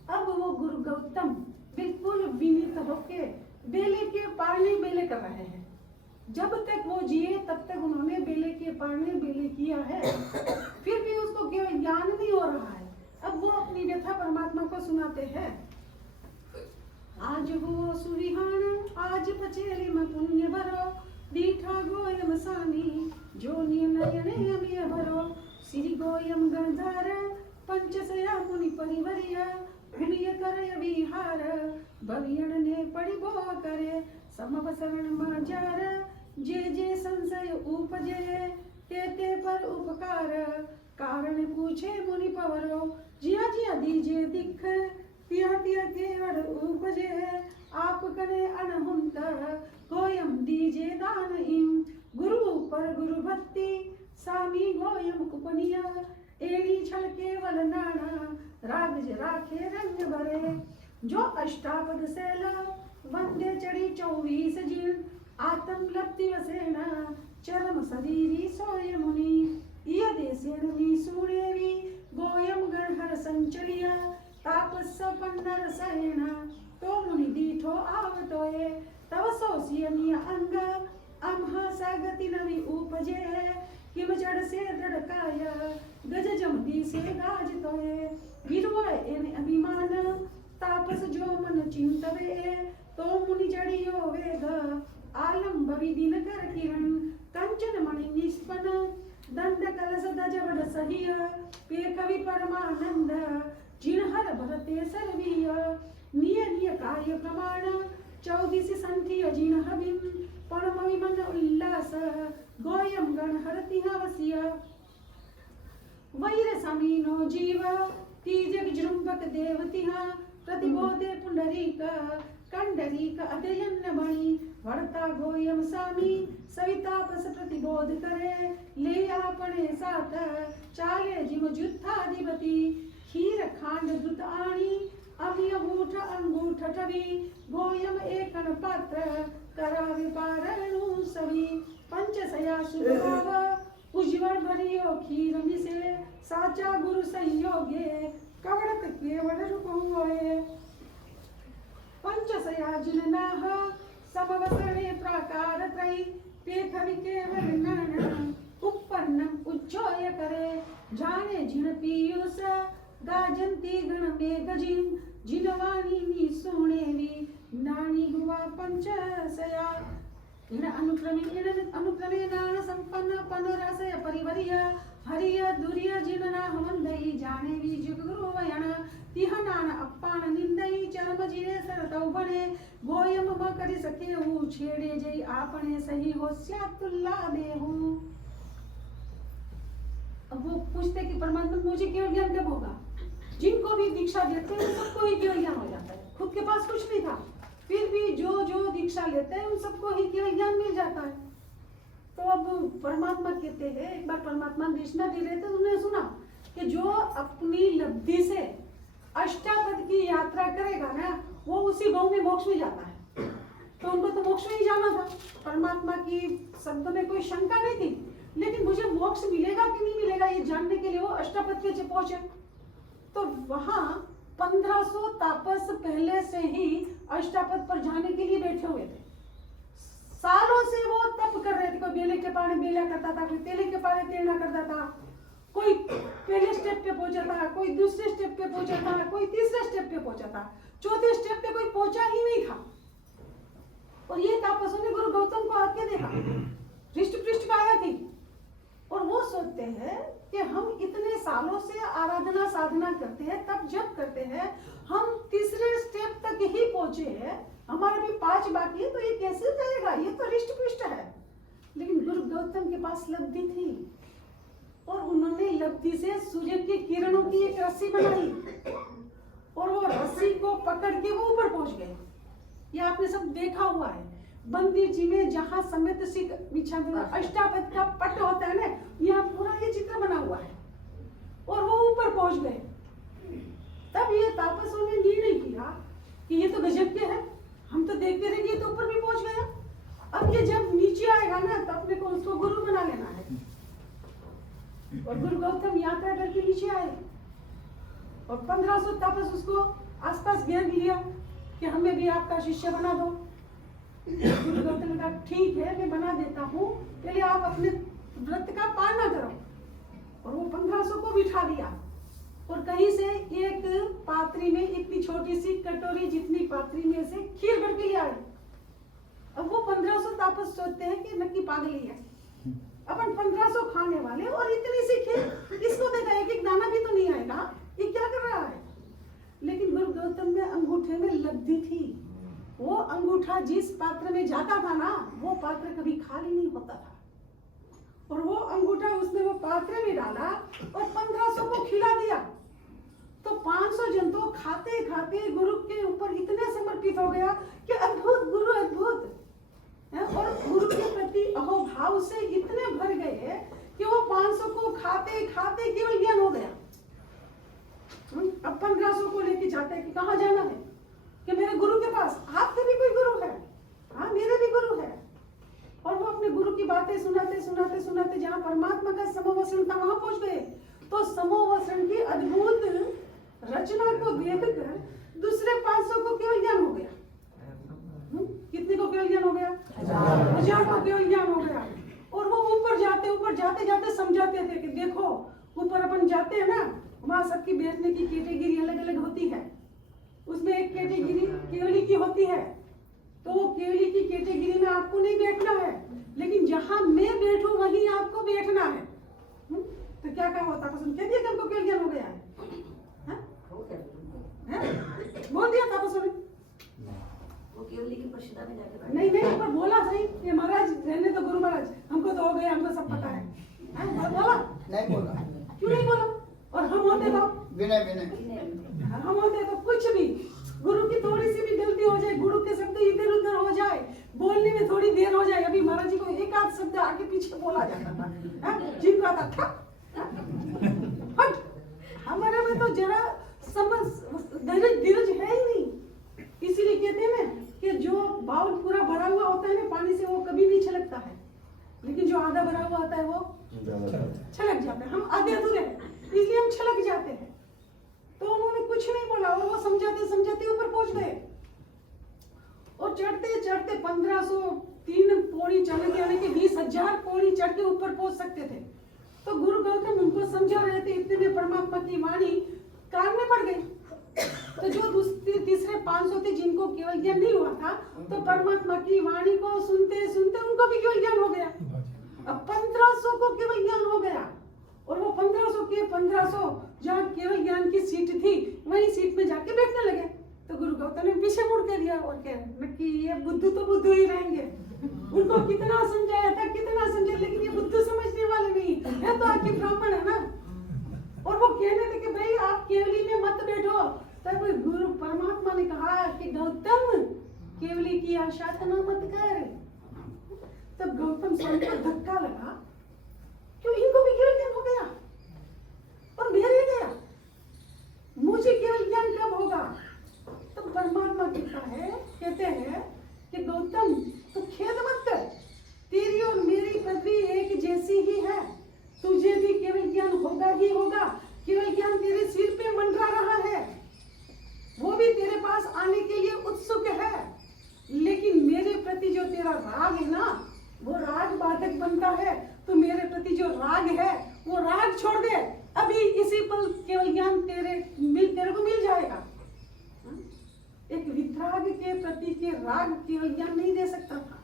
अब वो गुरु गौतम बिल्कुल विनीत होके बेले के पालने बेले कर रहे हैं। जब तक वो जिए तब तक उन्होंने बेले के पालने बेले किया है, फिर भी उसको केवल ज्ञान नहीं हो रहा है। अब वो अपनी व्यथा परमात्मा को सुनाते हैं। आज हो सुविहान आज पचेली में पुण्य भरो, दीठा गोयम सानी जो निर्णय अमिय भरो, श्री गोयम गणधर पंचसया मुनि परिवरिया, पुण्य करय विहार भवियन ने पड़िबो करे, समवसरण माजार जे जे संशय उपजे, ते पर उपकार कारण पूछे मुनि पवरो, जिया जिया दीजे दिख तिया तिया केवल उपजे, आप करे अनहुंत गोयम दीजे दान हिम, गुरु पर गुरु भक्ति सामी गोयम उपनिया, एड़ी छल केवल नाना रागज राखे रंग भरे, जो अष्टापद सैला वंदे चढ़ी 24 जिन, आत्म लब्धि वसेना चरम शरीरी सोय मुनि, ये देसेन सुनेवी गोयम गणहर संचलिया, तापस पन्नर सहेना तो मुनि दीठो आवतोए, तव सोसियनीय अंग अम्हा सागति नवी उपजे, किम जड़ से दृढ़ काया गज जमती से गाज तोए, गिरवा एन अभिमान तापस जो मन चिंतवे, तो मुनि जड़ियो वेग आलम भवि दिन कर किरण, कंचन मणि निष्पन दंड कलश दजवड सहिय, पे कवि परमानंद जिनहर भरते सर्वीय, निय निय कार्य प्रमाण 24 संठिय जिन हबिन, परम विमन उल्लास गोयम गण हरति हवसिय, वैर समीनो जीव तीज विजृंभक देवतिहा, प्रतिबोधे पुंडरीक कंडरीक अध्ययन मणि, वर्ता गोयम सामी सवितापस प्रतिबोध करे, ले आपने साथ चाले जिम जुत्थाधिपति, खीर खांड दुत आणी अमी अंगूठ अंगूठ टवी, गोयम एकन पात्र करावे पारणु सवी, पंचसया सुभाव उज्ज्वल भरियो खीर मिसे, साचा गुरु संयोगे कवड़त केवल रुकोए, पंचसया जिननाह समवसने प्राकार त्रयी, पेखवि केवल नाना उपन्नम उच्चोय करे, जाने जिन पीयूष गाजंती गण में गजिन, जिनवाणी नी सुनेवी नानी गुवा पंचसया, इन अनुक्रमे नान संपन्न पन रसय परिवरिय, हरिय दुरिय जिनना हमंदई जाने वी जुग गुरु वयन, तिह नान अप्पान निंदई चरम जिने सरतौ बने, गोयम म करि सके हूँ छेड़े जई आपने सही हो स्यातुल्ला देहू। अब वो पूछते कि परमात्मा मुझे केवल ज्ञान कब होगा? जिनको भी दीक्षा देते हैं सबको ही केवल ज्ञान हो जाता है। खुद के पास कुछ नहीं था, फिर भी जो जो दीक्षा लेते हैं उन सबको ही केवल ज्ञान मिल जाता है। तो अब परमात्मा कहते हैं, एक बार परमात्मा देशना दे रहे थे, उन्होंने सुना कि जो अपनी लब्धि से अष्टापद की यात्रा करेगा ना, वो उसी भाव में मोक्ष में जाता है। तो उनको तो मोक्ष में ही जाना था, परमात्मा की शब्द में कोई शंका नहीं थी। लेकिन मुझे मोक्ष मिलेगा कि नहीं मिलेगा ये जानने के लिए वो अष्टापद पे पहुंचे। तो वहां 1500 तापस पहले से ही अष्टापद पर जाने के लिए बैठे हुए थे। सालों से वो तप कर रहे थे। कोई बेले के पानी बेला करता था, कोई तेले के पानी तेलना करता था, कोई पहले स्टेप पे पहुंचा था, कोई दूसरे स्टेप पे पहुंचा था, कोई तीसरे स्टेप पे पहुंचा था, चौथे स्टेप पे कोई पहुंचा ही नहीं था। और ये तापसों ने गुरु गौतम को आके देखा, हृष्ट पृष्ठ काया थी, और वो सोचते हैं कि हम इतने सालों से आराधना साधना करते हैं, तब जब करते हैं हम तीसरे स्टेप तक ही पहुंचे हैं, हमारा भी 5 बाकी है, तो ये कैसे जाएगा? ये तो हृष्ट पृष्ठ है। लेकिन गुरु गौतम के पास लब्धि थी और उन्होंने लब्धि से सूर्य की किरणों की एक रस्सी बनाई और वो रस्सी को पकड़ के वो ऊपर पहुंच गए। ये आपने सब देखा हुआ है। बंदी जी में जहां समेत सिख बिछा अष्टापद का पट होता है ना, यहाँ पूरा ये चित्र बना हुआ है और वो ऊपर पहुंच गए। तब ये तापसों ने निर्णय किया कि ये तो गजब के है, हम तो देखते रहेंगे तो ऊपर भी पहुंच गया। अब ये जब नीचे आएगा ना तो अपने को उसको गुरु बना लेना है। और गुरु गौतम यात्रा करके नीचे आए और 1500 तापस उसको आसपास घेर लिया कि हमें भी आपका शिष्य बना दो। गुरु गौतम ने कहा ठीक है मैं बना देता हूँ, पहले आप अपने व्रत का पालना करो। और वो 1500 को बिठा दिया और कहीं से एक पात्री में इतनी छोटी सी कटोरी जितनी पात्री में से खीर भर के ले आए। अब वो 1500 तापस सोचते हैं कि नक्की पागल ही है, अपन 1500 खाने वाले और इतनी सी खीर, इसको देखा एक दाना भी तो नहीं आएगा, ये क्या कर रहा है। लेकिन गुरु गौतम में अंगूठे में लब्धि थी, वो अंगूठा जिस पात्र में जाता था ना वो पात्र कभी खाली नहीं होता था। और वो अंगूठा उसने वो पात्र में डाला और 1500 को खिला दिया। तो 500 जन तो खाते खाते गुरु के ऊपर इतने समर्पित हो गया कि अद्भुत गुरु अद्भुत, और गुरु के प्रति अहोभाव से इतने भर गए कि वो 500 को खाते खाते केवल ज्ञान हो गया। अब 1500 को लेके जाते हैं कि कहाँ जाना है, कि मेरे गुरु के पास। आपके भी कोई गुरु है? हाँ मेरे भी गुरु है। और वो अपने गुरु की बातें सुनाते सुनाते सुनाते जहाँ परमात्मा का समोवसन था वहां पहुंच गए। तो समोवसन की अद्भुत रचना को देखकर दूसरे 500 को केवल ज्ञान हो गया। कितने को केवल ज्ञान हो गया? 1000 को केवल ज्ञान हो गया। और वो ऊपर जाते जाते समझाते थे कि देखो ऊपर अपन जाते हैं ना, वहां सबकी बैठने की कैटेगरी अलग अलग होती है। उसमें एक कैटेगरी केवली की होती है, तो वो केवली की कैटेगरी में आपको नहीं बैठना है, लेकिन जहां मैं बैठूं वहीं आपको बैठना है। तो क्या कहा होता है? कह दिया कि हमको केवल ज्ञान हो गया है। बोल दिया था ने वो केवली की परिषदा में जाके नहीं पर बोला सही कि महाराज रहने तो गुरु महाराज हमको तो हो गया, हमको सब पता है। बोला नहीं बोला। क्यों नहीं बोला? और हम होते तो विनय हम होते तो कुछ भी गुरु की थोड़ी सी भी गलती हो जाए, गुरु के शब्द इधर उधर हो जाए, बोलने में थोड़ी देर हो जाए, अभी महाराज जी को एक आध शब्द आगे पीछे बोला जाता था, जिनका था हट। हमारे में तो जरा समझ धीरज है ही नहीं। इसीलिए कहते हैं ना कि जो बाउल पूरा भरा हुआ होता है ना पानी से वो कभी नहीं छलकता है, लेकिन जो आधा भरा हुआ होता है वो छलक जाता है। हम आधे अधूरे हैं इसलिए हम छलक जाते हैं। तो उन्होंने कुछ नहीं बोला और वो समझाते समझाते ऊपर पहुंच गए। और चढ़ते चढ़ते 1503 पौड़ी चढ़ने के यानी कि 20,000 पौड़ी चढ़ के ऊपर पहुंच सकते थे। तो गुरु गौतम उनको समझा रहे थे, इतने में परमात्मा की वाणी कान में पड़ गई। तो जो तीसरे 500 थे जिनको केवल ज्ञान नहीं हुआ था, तो परमात्मा की वाणी को सुनते सुनते उनको भी केवल ज्ञान हो गया। अब 1500 को केवल ज्ञान हो गया और वो 1500 के 1500 जहाँ केवल ज्ञान की सीट थी वही सीट में जाके बैठने लगे। तो गुरु गौतम ने पीछे मुड़ के दिया और कह कि ये बुद्धू तो बुद्धू ही रहेंगे। उनको कितना समझाया था, कितना समझाया, लेकिन ये बुद्धू समझने वाले नहीं है, तो आपके ब्राह्मण है ना। और वो कहने थे कि भाई आप केवली में मत बैठो। तब गुरु परमात्मा ने कहा कि गौतम केवली की आशा तना मत कर। तब गौतम स्वामी को धक्का लगा, क्यों इनको भी केवल ज्ञान हो गया और मेरे गया, मुझे केवल ज्ञान कब होगा? तो परमात्मा कहते हैं कि गौतम तू खेद मत कर, तेरी और मेरी पृथ्वी एक जैसी ही है, तुझे भी केवल ज्ञान होगा ही होगा। केवल ज्ञान तेरे सिर पे मंडरा रहा है, वो भी तेरे पास आने के लिए उत्सुक है, लेकिन मेरे प्रति जो तेरा राग है ना वो राग बाधक बनता है। तो मेरे प्रति जो राग है वो राग छोड़ दे, अभी इसी पल केवल ज्ञान तेरे को मिल जाएगा। एक वितराग के प्रति के राग केवल ज्ञान नहीं दे सकता था,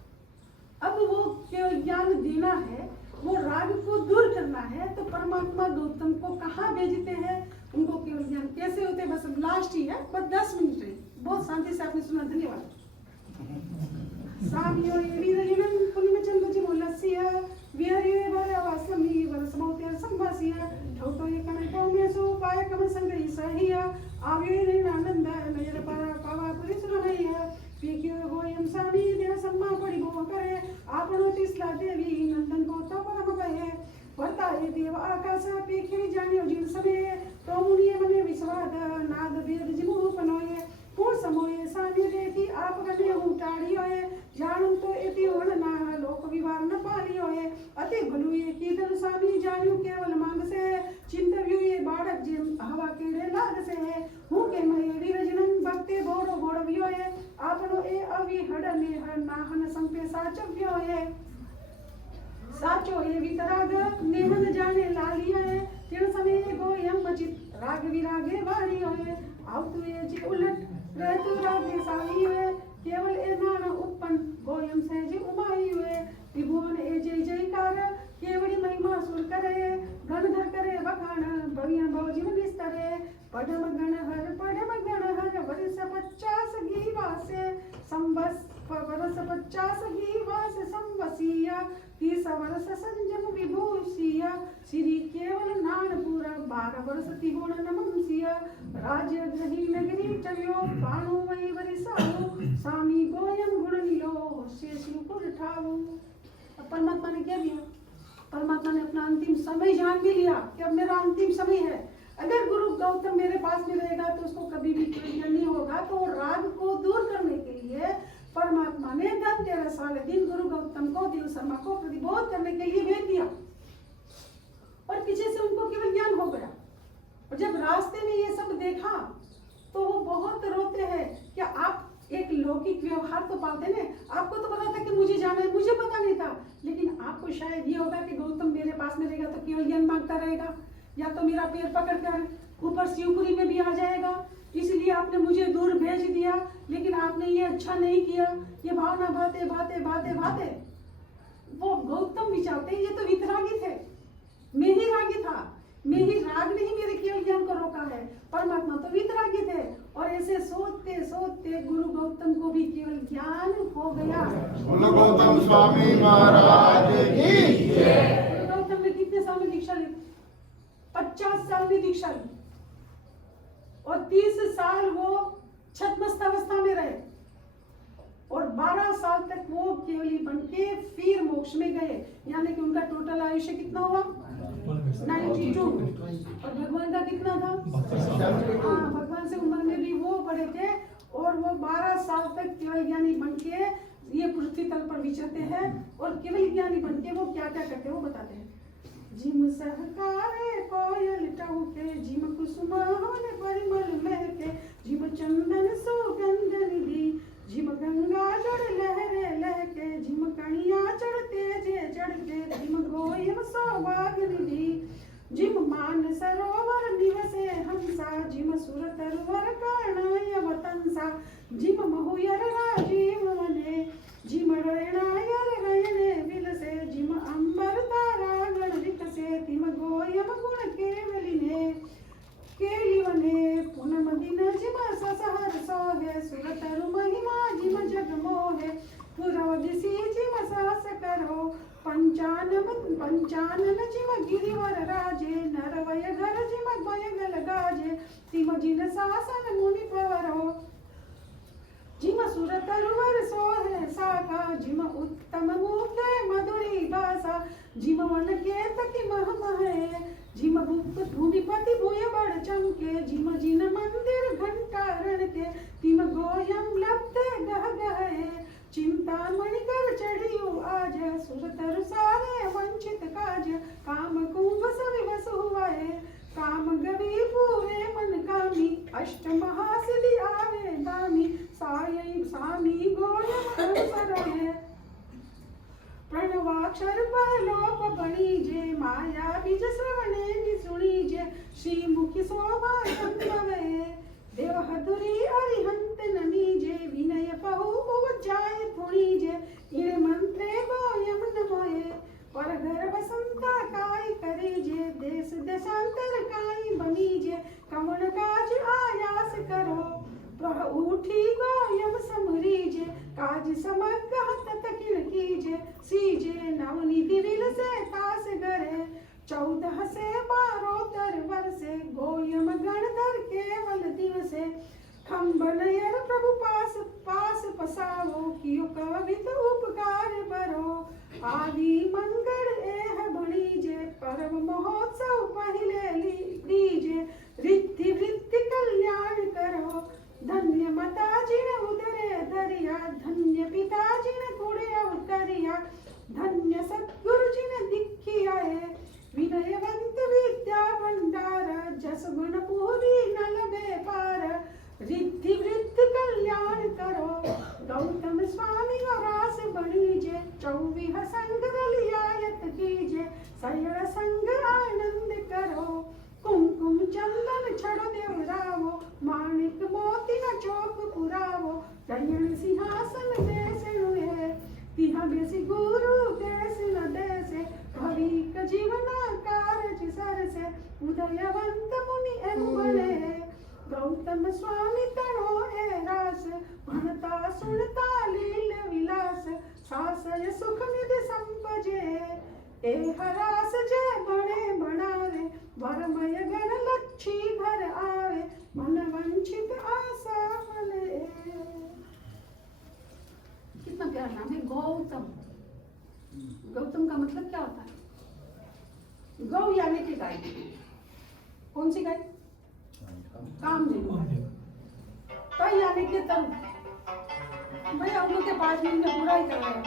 अब वो केवल ज्ञान देना है, वो राग को दूर करना है। तो परमात्मा गौतम को कहाँ भेजते हैं, उनको केवल ज्ञान कैसे होते हैं? बस लास्ट ही है, बस 10 मिनट है, बहुत शांति से आपने सुना, धन्यवाद। सामियो एविदयनं पुनिमचंदजि मोलस्सिया विहरे वरवासमी वरसमौते संवासिया ठौतो एकनैको मेसो पायकम संगई सहिया आवेरे आनंद नयर पर पावा पुरिसुरनैया पीक्यो गोयम सामी देव सम्मा पडिबो करे आपनो तिसला देवी नंदन गोता परम कहे वर्ताये देव आकाश पीखिरी जानियो जिन समे तो मुनिये मने विश्वाद नाद वेद जिमुह पनोये पूर्ण समोये सामी देखी आप गने उटाड़ी होए जानू तो इति वर्ण ना लोक विवार न पारी होए अति भलुए की दर सामी जानियो केवल मांग बाबा केड़े लाग से है हूँ के मये विरजनन भक्ते बोड़ो बोड़व्यो है आपनो ए अविहड़ ने हर नाहन संपे साचव्यो है साचो हे वितराग नेमन जाने लालिया है तिण समय गोयम मचित राग विरागे वाणी है आवतु ये जी उलट रहतु रागे साई है केवल ए नाना उपन गोयम सहजे उमाई है त्रिभुवन ए जय जयकार केवड़ी महिमा सुर करे गणधर करे बखान भविया भवजीव निस्तरे पढ़म गण हर वर्ष 50 गीवासे संवस वर्ष 50 गीवासे संवसिया 30 वर्ष संजम विभूषिया श्री केवल नानपुरा 12 वर्ष तिगुण नमंसिया राज्य ग्रही नगरी चव्यो बाणो वही वरिसाओ स्वामी गोयम गुण नीलो से शिवपुर ठावो। परमात्मा ने क्या दिया? परमात्मा ने अपना अंतिम समय जान भी लिया कि अब मेरा अंतिम समय है। अगर गुरु गौतम मेरे पास में रहेगा तो उसको कभी भी कोई नहीं होगा। तो राग को दूर करने के लिए परमात्मा ने धनतेरस वाले दिन गुरु गौतम को देव शर्मा को प्रतिबोध करने के लिए भेज दिया और पीछे से उनको केवल ज्ञान हो गया। और जब रास्ते में ये सब देखा तो वो बहुत रोते हैं कि आप एक लौकिक व्यवहार तो पाते ने, आपको तो पता था कि मुझे जाना है, मुझे पता नहीं था, लेकिन आपको शायद ये होगा कि गौतम मेरे पास में रहेगा तो केवल ज्ञान मांगता रहेगा या तो मेरा पैर पकड़कर ऊपर शिवपुरी में भी आ जाएगा, इसलिए आपने मुझे दूर भेज दिया। लेकिन आपने ये अच्छा नहीं किया। ये भावना भाते भाते भाते भाते वो गौतम विचारते ये तो वितरागी थे, मैं ही रागी था, मैं ही राग ने ही मेरे केवल ज्ञान को रोका है। परमात्मा तो वितरागी थे और ऐसे सोचते सोचते गुरु गौतम को भी केवल ज्ञान हो गया। बोलो गौतम स्वामी महाराज की जय। गुरु गौतम ने कितने साल में दीक्षा ली? 50 साल में दीक्षा ली और 30 साल वो छद्मस्त अवस्था में रहे और 12 साल तक वो केवली बन के फिर मोक्ष में गए। यानी कि उनका टोटल आयुष्य कितना हुआ? 92। और भगवान का कितना था? हाँ, भगवान से उम्र में भी वो बड़े थे और वो 12 साल तक केवल ज्ञानी बन के ये पृथ्वी तल पर विचरते हैं। और केवल ज्ञानी बन के वो क्या क्या करते हैं वो बताते हैं। जिम सहकारे कोयल टहुके, जिम कुसुमावन परिमल महके, जिम चंदन सुगंध निधि, जिम गंगा जड़ लहरे लहके, जिम कणिया चढ़ते जे चढ़ते, जिम गोयम सौभाग निधि, जिम मान सरोवर निवसे हंसा, जिम सुर तरवर कर्णय वतंसा, जिम महुयर राजीव वने, जिम रयणायर रयने विलसे, जिम अंबर तारा गण विकसे, तिम गोयम गुण केवलिने केलिवने, पुनम दिन जिम ससहर सोहे, सुर तरु महिमा जिम जग मोहे, पुरव दिसी जिम सास करो, पंचानन जिम गिरिवर राजे, नरवय घर जिम बयगल गाजे, तिम जिन सासन मुनि पवरो, जिम सुर तरुवर सोहे साखा, जिम उत्तम मुखे मधुरी भाषा, जिम वन के तकी मह महे, जिम भूमिपति भूय बड़ चमके, जिम जिन मंदिर घंटा रणके, तिम गोयम लब्धे गह गहे, चिंता मणि कर चढ़ियो आज, सुर तरु सारे वंचित काज, काम कुंभ सवि वस हुआए, काम गवी पूरे मन कामी, अष्ट महासिद्धि आवे दामी, सामी गोयम अवसर है, प्रणवाक्षर पहलोप बणीजे, माया बीज श्रवणे निसुणीजे, श्रीमुखी शोभा संभवे, देवहदुरी अरिहंत नमीजे, विनय पहु उपजाय थुणीजे, इण मंत्रे गोयम नमोए, पर घर बसंता काय करीजे, देश देशांतर काय बनीजे, कमल काज आयास करो, प्रह उठी गोयम समरीजे, काज समग्र ततकिन कीजे, सीजे नवनीति विल से तास गरे, 14 से 12 वर्षे, गोयम गणधर केवल दिवसे, खंबनयर प्रभु पास पास पसावो, कियो कवित उपकार बरो, आदि मंगल एह बणीजे, परम महोत्सव पहिले लीजे, रिद्धि वृत्ति कल्याण करो, धन्य माता जिन उदरे दरिया, धन्य पिता जिन कुड़े अवतरिया, धन्य सद्गुरु जिन दीक्षिया है, विनयवंत विद्या भंडार, जस गुण पूर कहीं सिंहासन जैसे हुए तिहा बेसी गुरु कैसे न देसे कवि का जीवन कारज सर से उदयवंत मुनि एम बने गौतम स्वामी तनो ए रास भणता सुनता लील विलास सासय सुख निधि संपजे ए हरास जय बणे बनावे वरमय गण लक्ष्मी घर आवे मन वंचित आशा फले। कितना प्यारा नाम है गौतम। गौतम का मतलब क्या होता है? गौ यानी कि गाय। कौन सी गाय? कामधेनु। तय यानी कि तरु। भाई हम लोग के 5 मिनट में पूरा ही कर रहे हैं।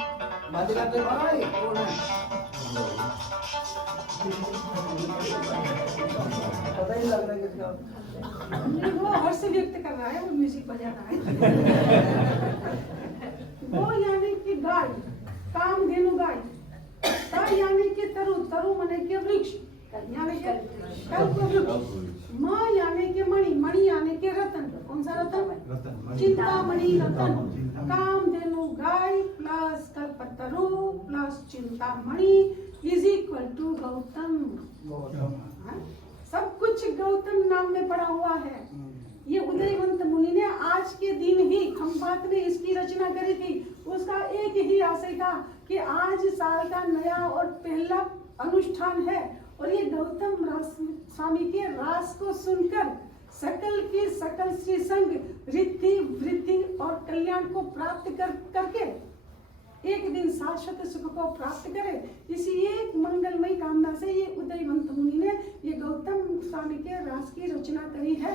बात करते भाई कौन है? पता ही लग रहा है किसका। नहीं, वो हर्ष व्यक्त कर रहा है, वो म्यूजिक बजा रहा है। गौ यानी कि गाय, कामधेनु गाय। तय यानी कि तरु, तरु माने कि वृक्ष, यानी कि कल्पवृक्ष। माँ यानी कि मणि, मणि यानी कि रतन। कौन सा रतन? चिंतामणि रतन। कामधेनु गाय plus Kalpataru plus Chintamani is equal to Gautam. सब कुछ गौतम नाम में पड़ा हुआ है। ये उदयवंत मुनि ने आज के दिन ही खंपात ने इसकी रचना करी थी। उसका एक ही आशय था कि आज साल का नया और पहला अनुष्ठान है और ये गौतम स्वामी के रास को सुनकर सकल की सकल श्री संग रिद्धि वृद्धि और कल्याण को प्राप्त करके एक दिन शाश्वत सुख को प्राप्त करे, इसी एक मंगलमय कामना से ये उदयवंत मुनि ने ये गौतम स्वामी के रास की रचना करी है।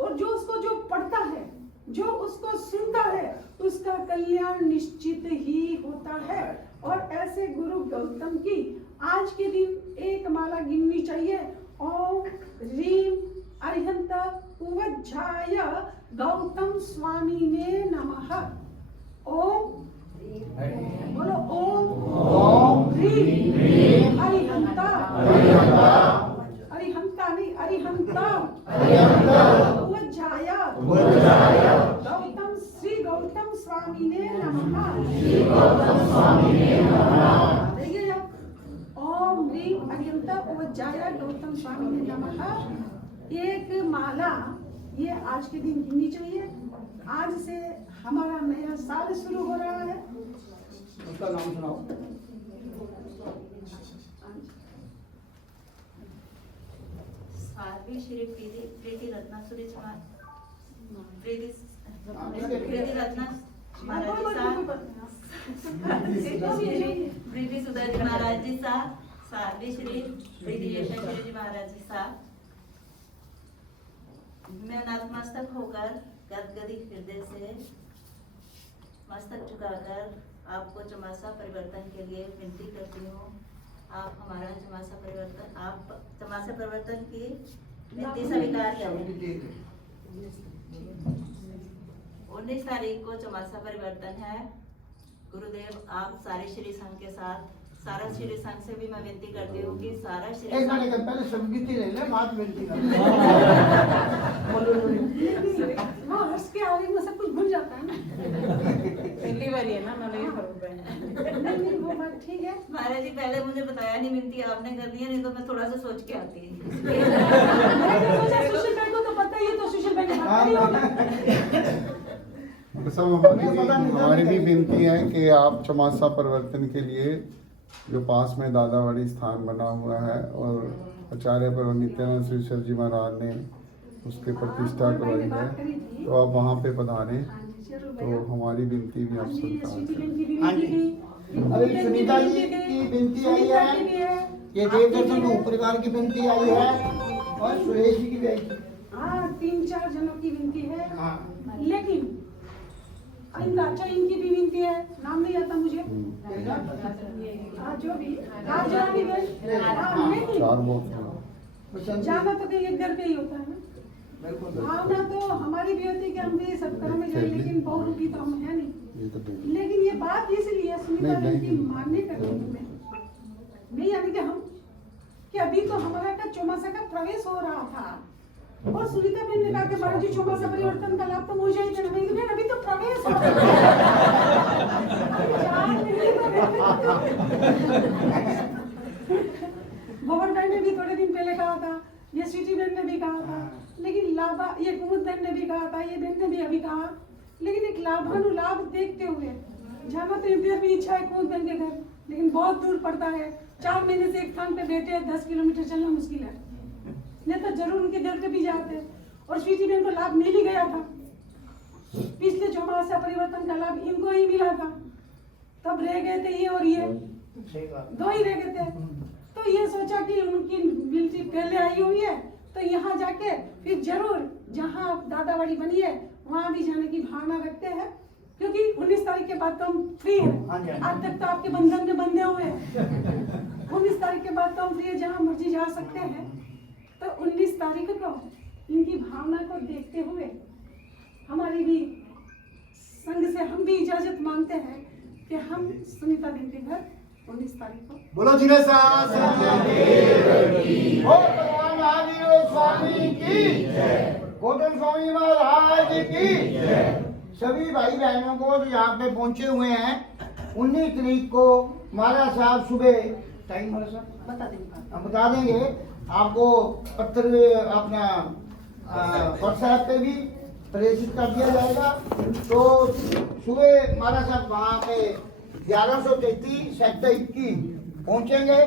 और जो उसको जो पढ़ता है, जो उसको सुनता है, उसका कल्याण निश्चित ही होता है। और ऐसे गुरु गौतम की आज के दिन एक माला गिननी चाहिए। ओम ह्रीम अरिहंत उवज्झाय गौतम स्वामी ने नमः। ओम बोलो ओम ह्रीम अरिहंत, अरिहंता नहीं अरिहंत उवज्झाय गौतम श्री गौतम स्वामी ने नमः। देखिए ओम ह्रीम अरिहंत उवज्झाय गौतम स्वामी ने नमः। एक माला ये आज के दिन गिननी चाहिए। आज से हमारा नया साल शुरू हो रहा है। उसका नाम सुनाओ। साध्वी श्री प्रीति रत्नासुरी प्रीति रत्ना महाराज प्रीति सुधर जी महाराज जी सा साध्वी श्री प्रीति यशस्वी जी महाराज जी सा। मैं नतमस्तक होकर गदगदी हृदय से मस्तक झुकाकर आपको चमासा परिवर्तन के लिए विनती करती हूँ। आप हमारा चमासा परिवर्तन की विनती स्वीकार करें। 19 तारीख को चमासा परिवर्तन है। गुरुदेव आप सारे श्री संघ के साथ सारा श्री संघ से भी मैं विनती करती हूँ कि सारा श्री एक मिनट का पहले संगीत ही ले ले, बात मिलती है। हाँ, हर्ष के आगे में सब कुछ भूल जाता है ना। पहली बार है ना, मैं नहीं वो बात ठीक है। महाराज जी पहले मुझे बताया नहीं, विनती आपने कर दिया, नहीं तो मैं थोड़ा सा सोच के आती। मैंने सोचा सुशील भाई को तो पता ही है, तो सुशील भाई ने बता दिया। सब हमारी भी विनती है कि आप चमासा परिवर्तन के लिए जो पास में दादावाड़ी स्थान बना हुआ है और आचार्य पर नित्यानंद श्रीशर जी महाराज ने उसके प्रतिष्ठा करवाई है, तो आप वहाँ पे पधारें। तो हमारी विनती भी आप स्वीकार हाँ जी। अभी सुनीता जी की विनती आई है, ये देवदर्शन परिवार की विनती आई है और सुरेश जी की भी आई है। हाँ, 3-4 जनों की विनती है। हाँ। लेकिन अच्छा इनकी भी विनती है, नाम नहीं आता मुझे। जो भी राजरानी जाना तो कहीं एक घर पे ही होता है ना। भावना तो हमारी भी होती है कि हम भी सब कर्म में जाए, लेकिन बहुरूपी तो हम है नहीं। लेकिन ये बात इसलिए सुनीता बहन की मानने करने में नहीं यानी कि हम कि अभी तो हमारा का चौमासा का प्रवेश हो रहा था और सुनीता बहन ने कहा कि महाराज जी चौमासा परिवर्तन का लाभ तो मुझे ही देना। अभी तो गए भवन बहन ने भी थोड़े दिन पहले कहा था, ये स्वीटी बहन ने भी कहा था, लेकिन लाभा ये कुमुद बहन ने भी कहा था, ये बहन ने भी अभी कहा, लेकिन एक लाभानुलाभ देखते हुए जाना तो इधर भी इच्छा है कुमुद बहन के घर, लेकिन बहुत दूर पड़ता है। 4 महीने से एक स्थान पे बैठे हैं, 10 किलोमीटर चलना मुश्किल है, नहीं तो जरूर उनके घर पे भी जाते। और स्वीटी बहन को लाभ मिल ही गया था, पिछले चौमासा परिवर्तन का लाभ इनको ही मिला था, तब रह गए थे ये और ये 2 ही रह गए थे। तो ये सोचा कि उनकी बिल्टी पहले आई हुई है तो यहाँ जाके फिर जरूर जहाँ दादावाड़ी बनी है वहाँ भी जाने की भावना रखते हैं, क्योंकि 19 तारीख के बाद तो हम फ्री हैं। आज तक तो आपके बंधन में बंधे हुए हैं, 19 तारीख के बाद तो हम फ्री है, जहाँ मर्जी जा सकते हैं। तो 19 तारीख को इनकी भावना को देखते हुए हमारी भी संघ से हम भी इजाजत मांगते हैं कि हम सुनीता दी के घर 19 तारीख को बोलो जिन्हें सास भगवान महावीर स्वामी की कोटन स्वामी महाराज की सभी भाई बहनों को जो यहाँ पे पहुंचे हुए हैं 19 तारीख को महाराज साहब सुबह टाइम महाराज साहब बता बता देंगे आपको, पत्र अपना व्हाट्सएप पे भी प्रेषित कर दिया जाएगा। तो सुबह महाराज साहब वहाँ पे 1133 सेक्टर 21 पहुंचेंगे।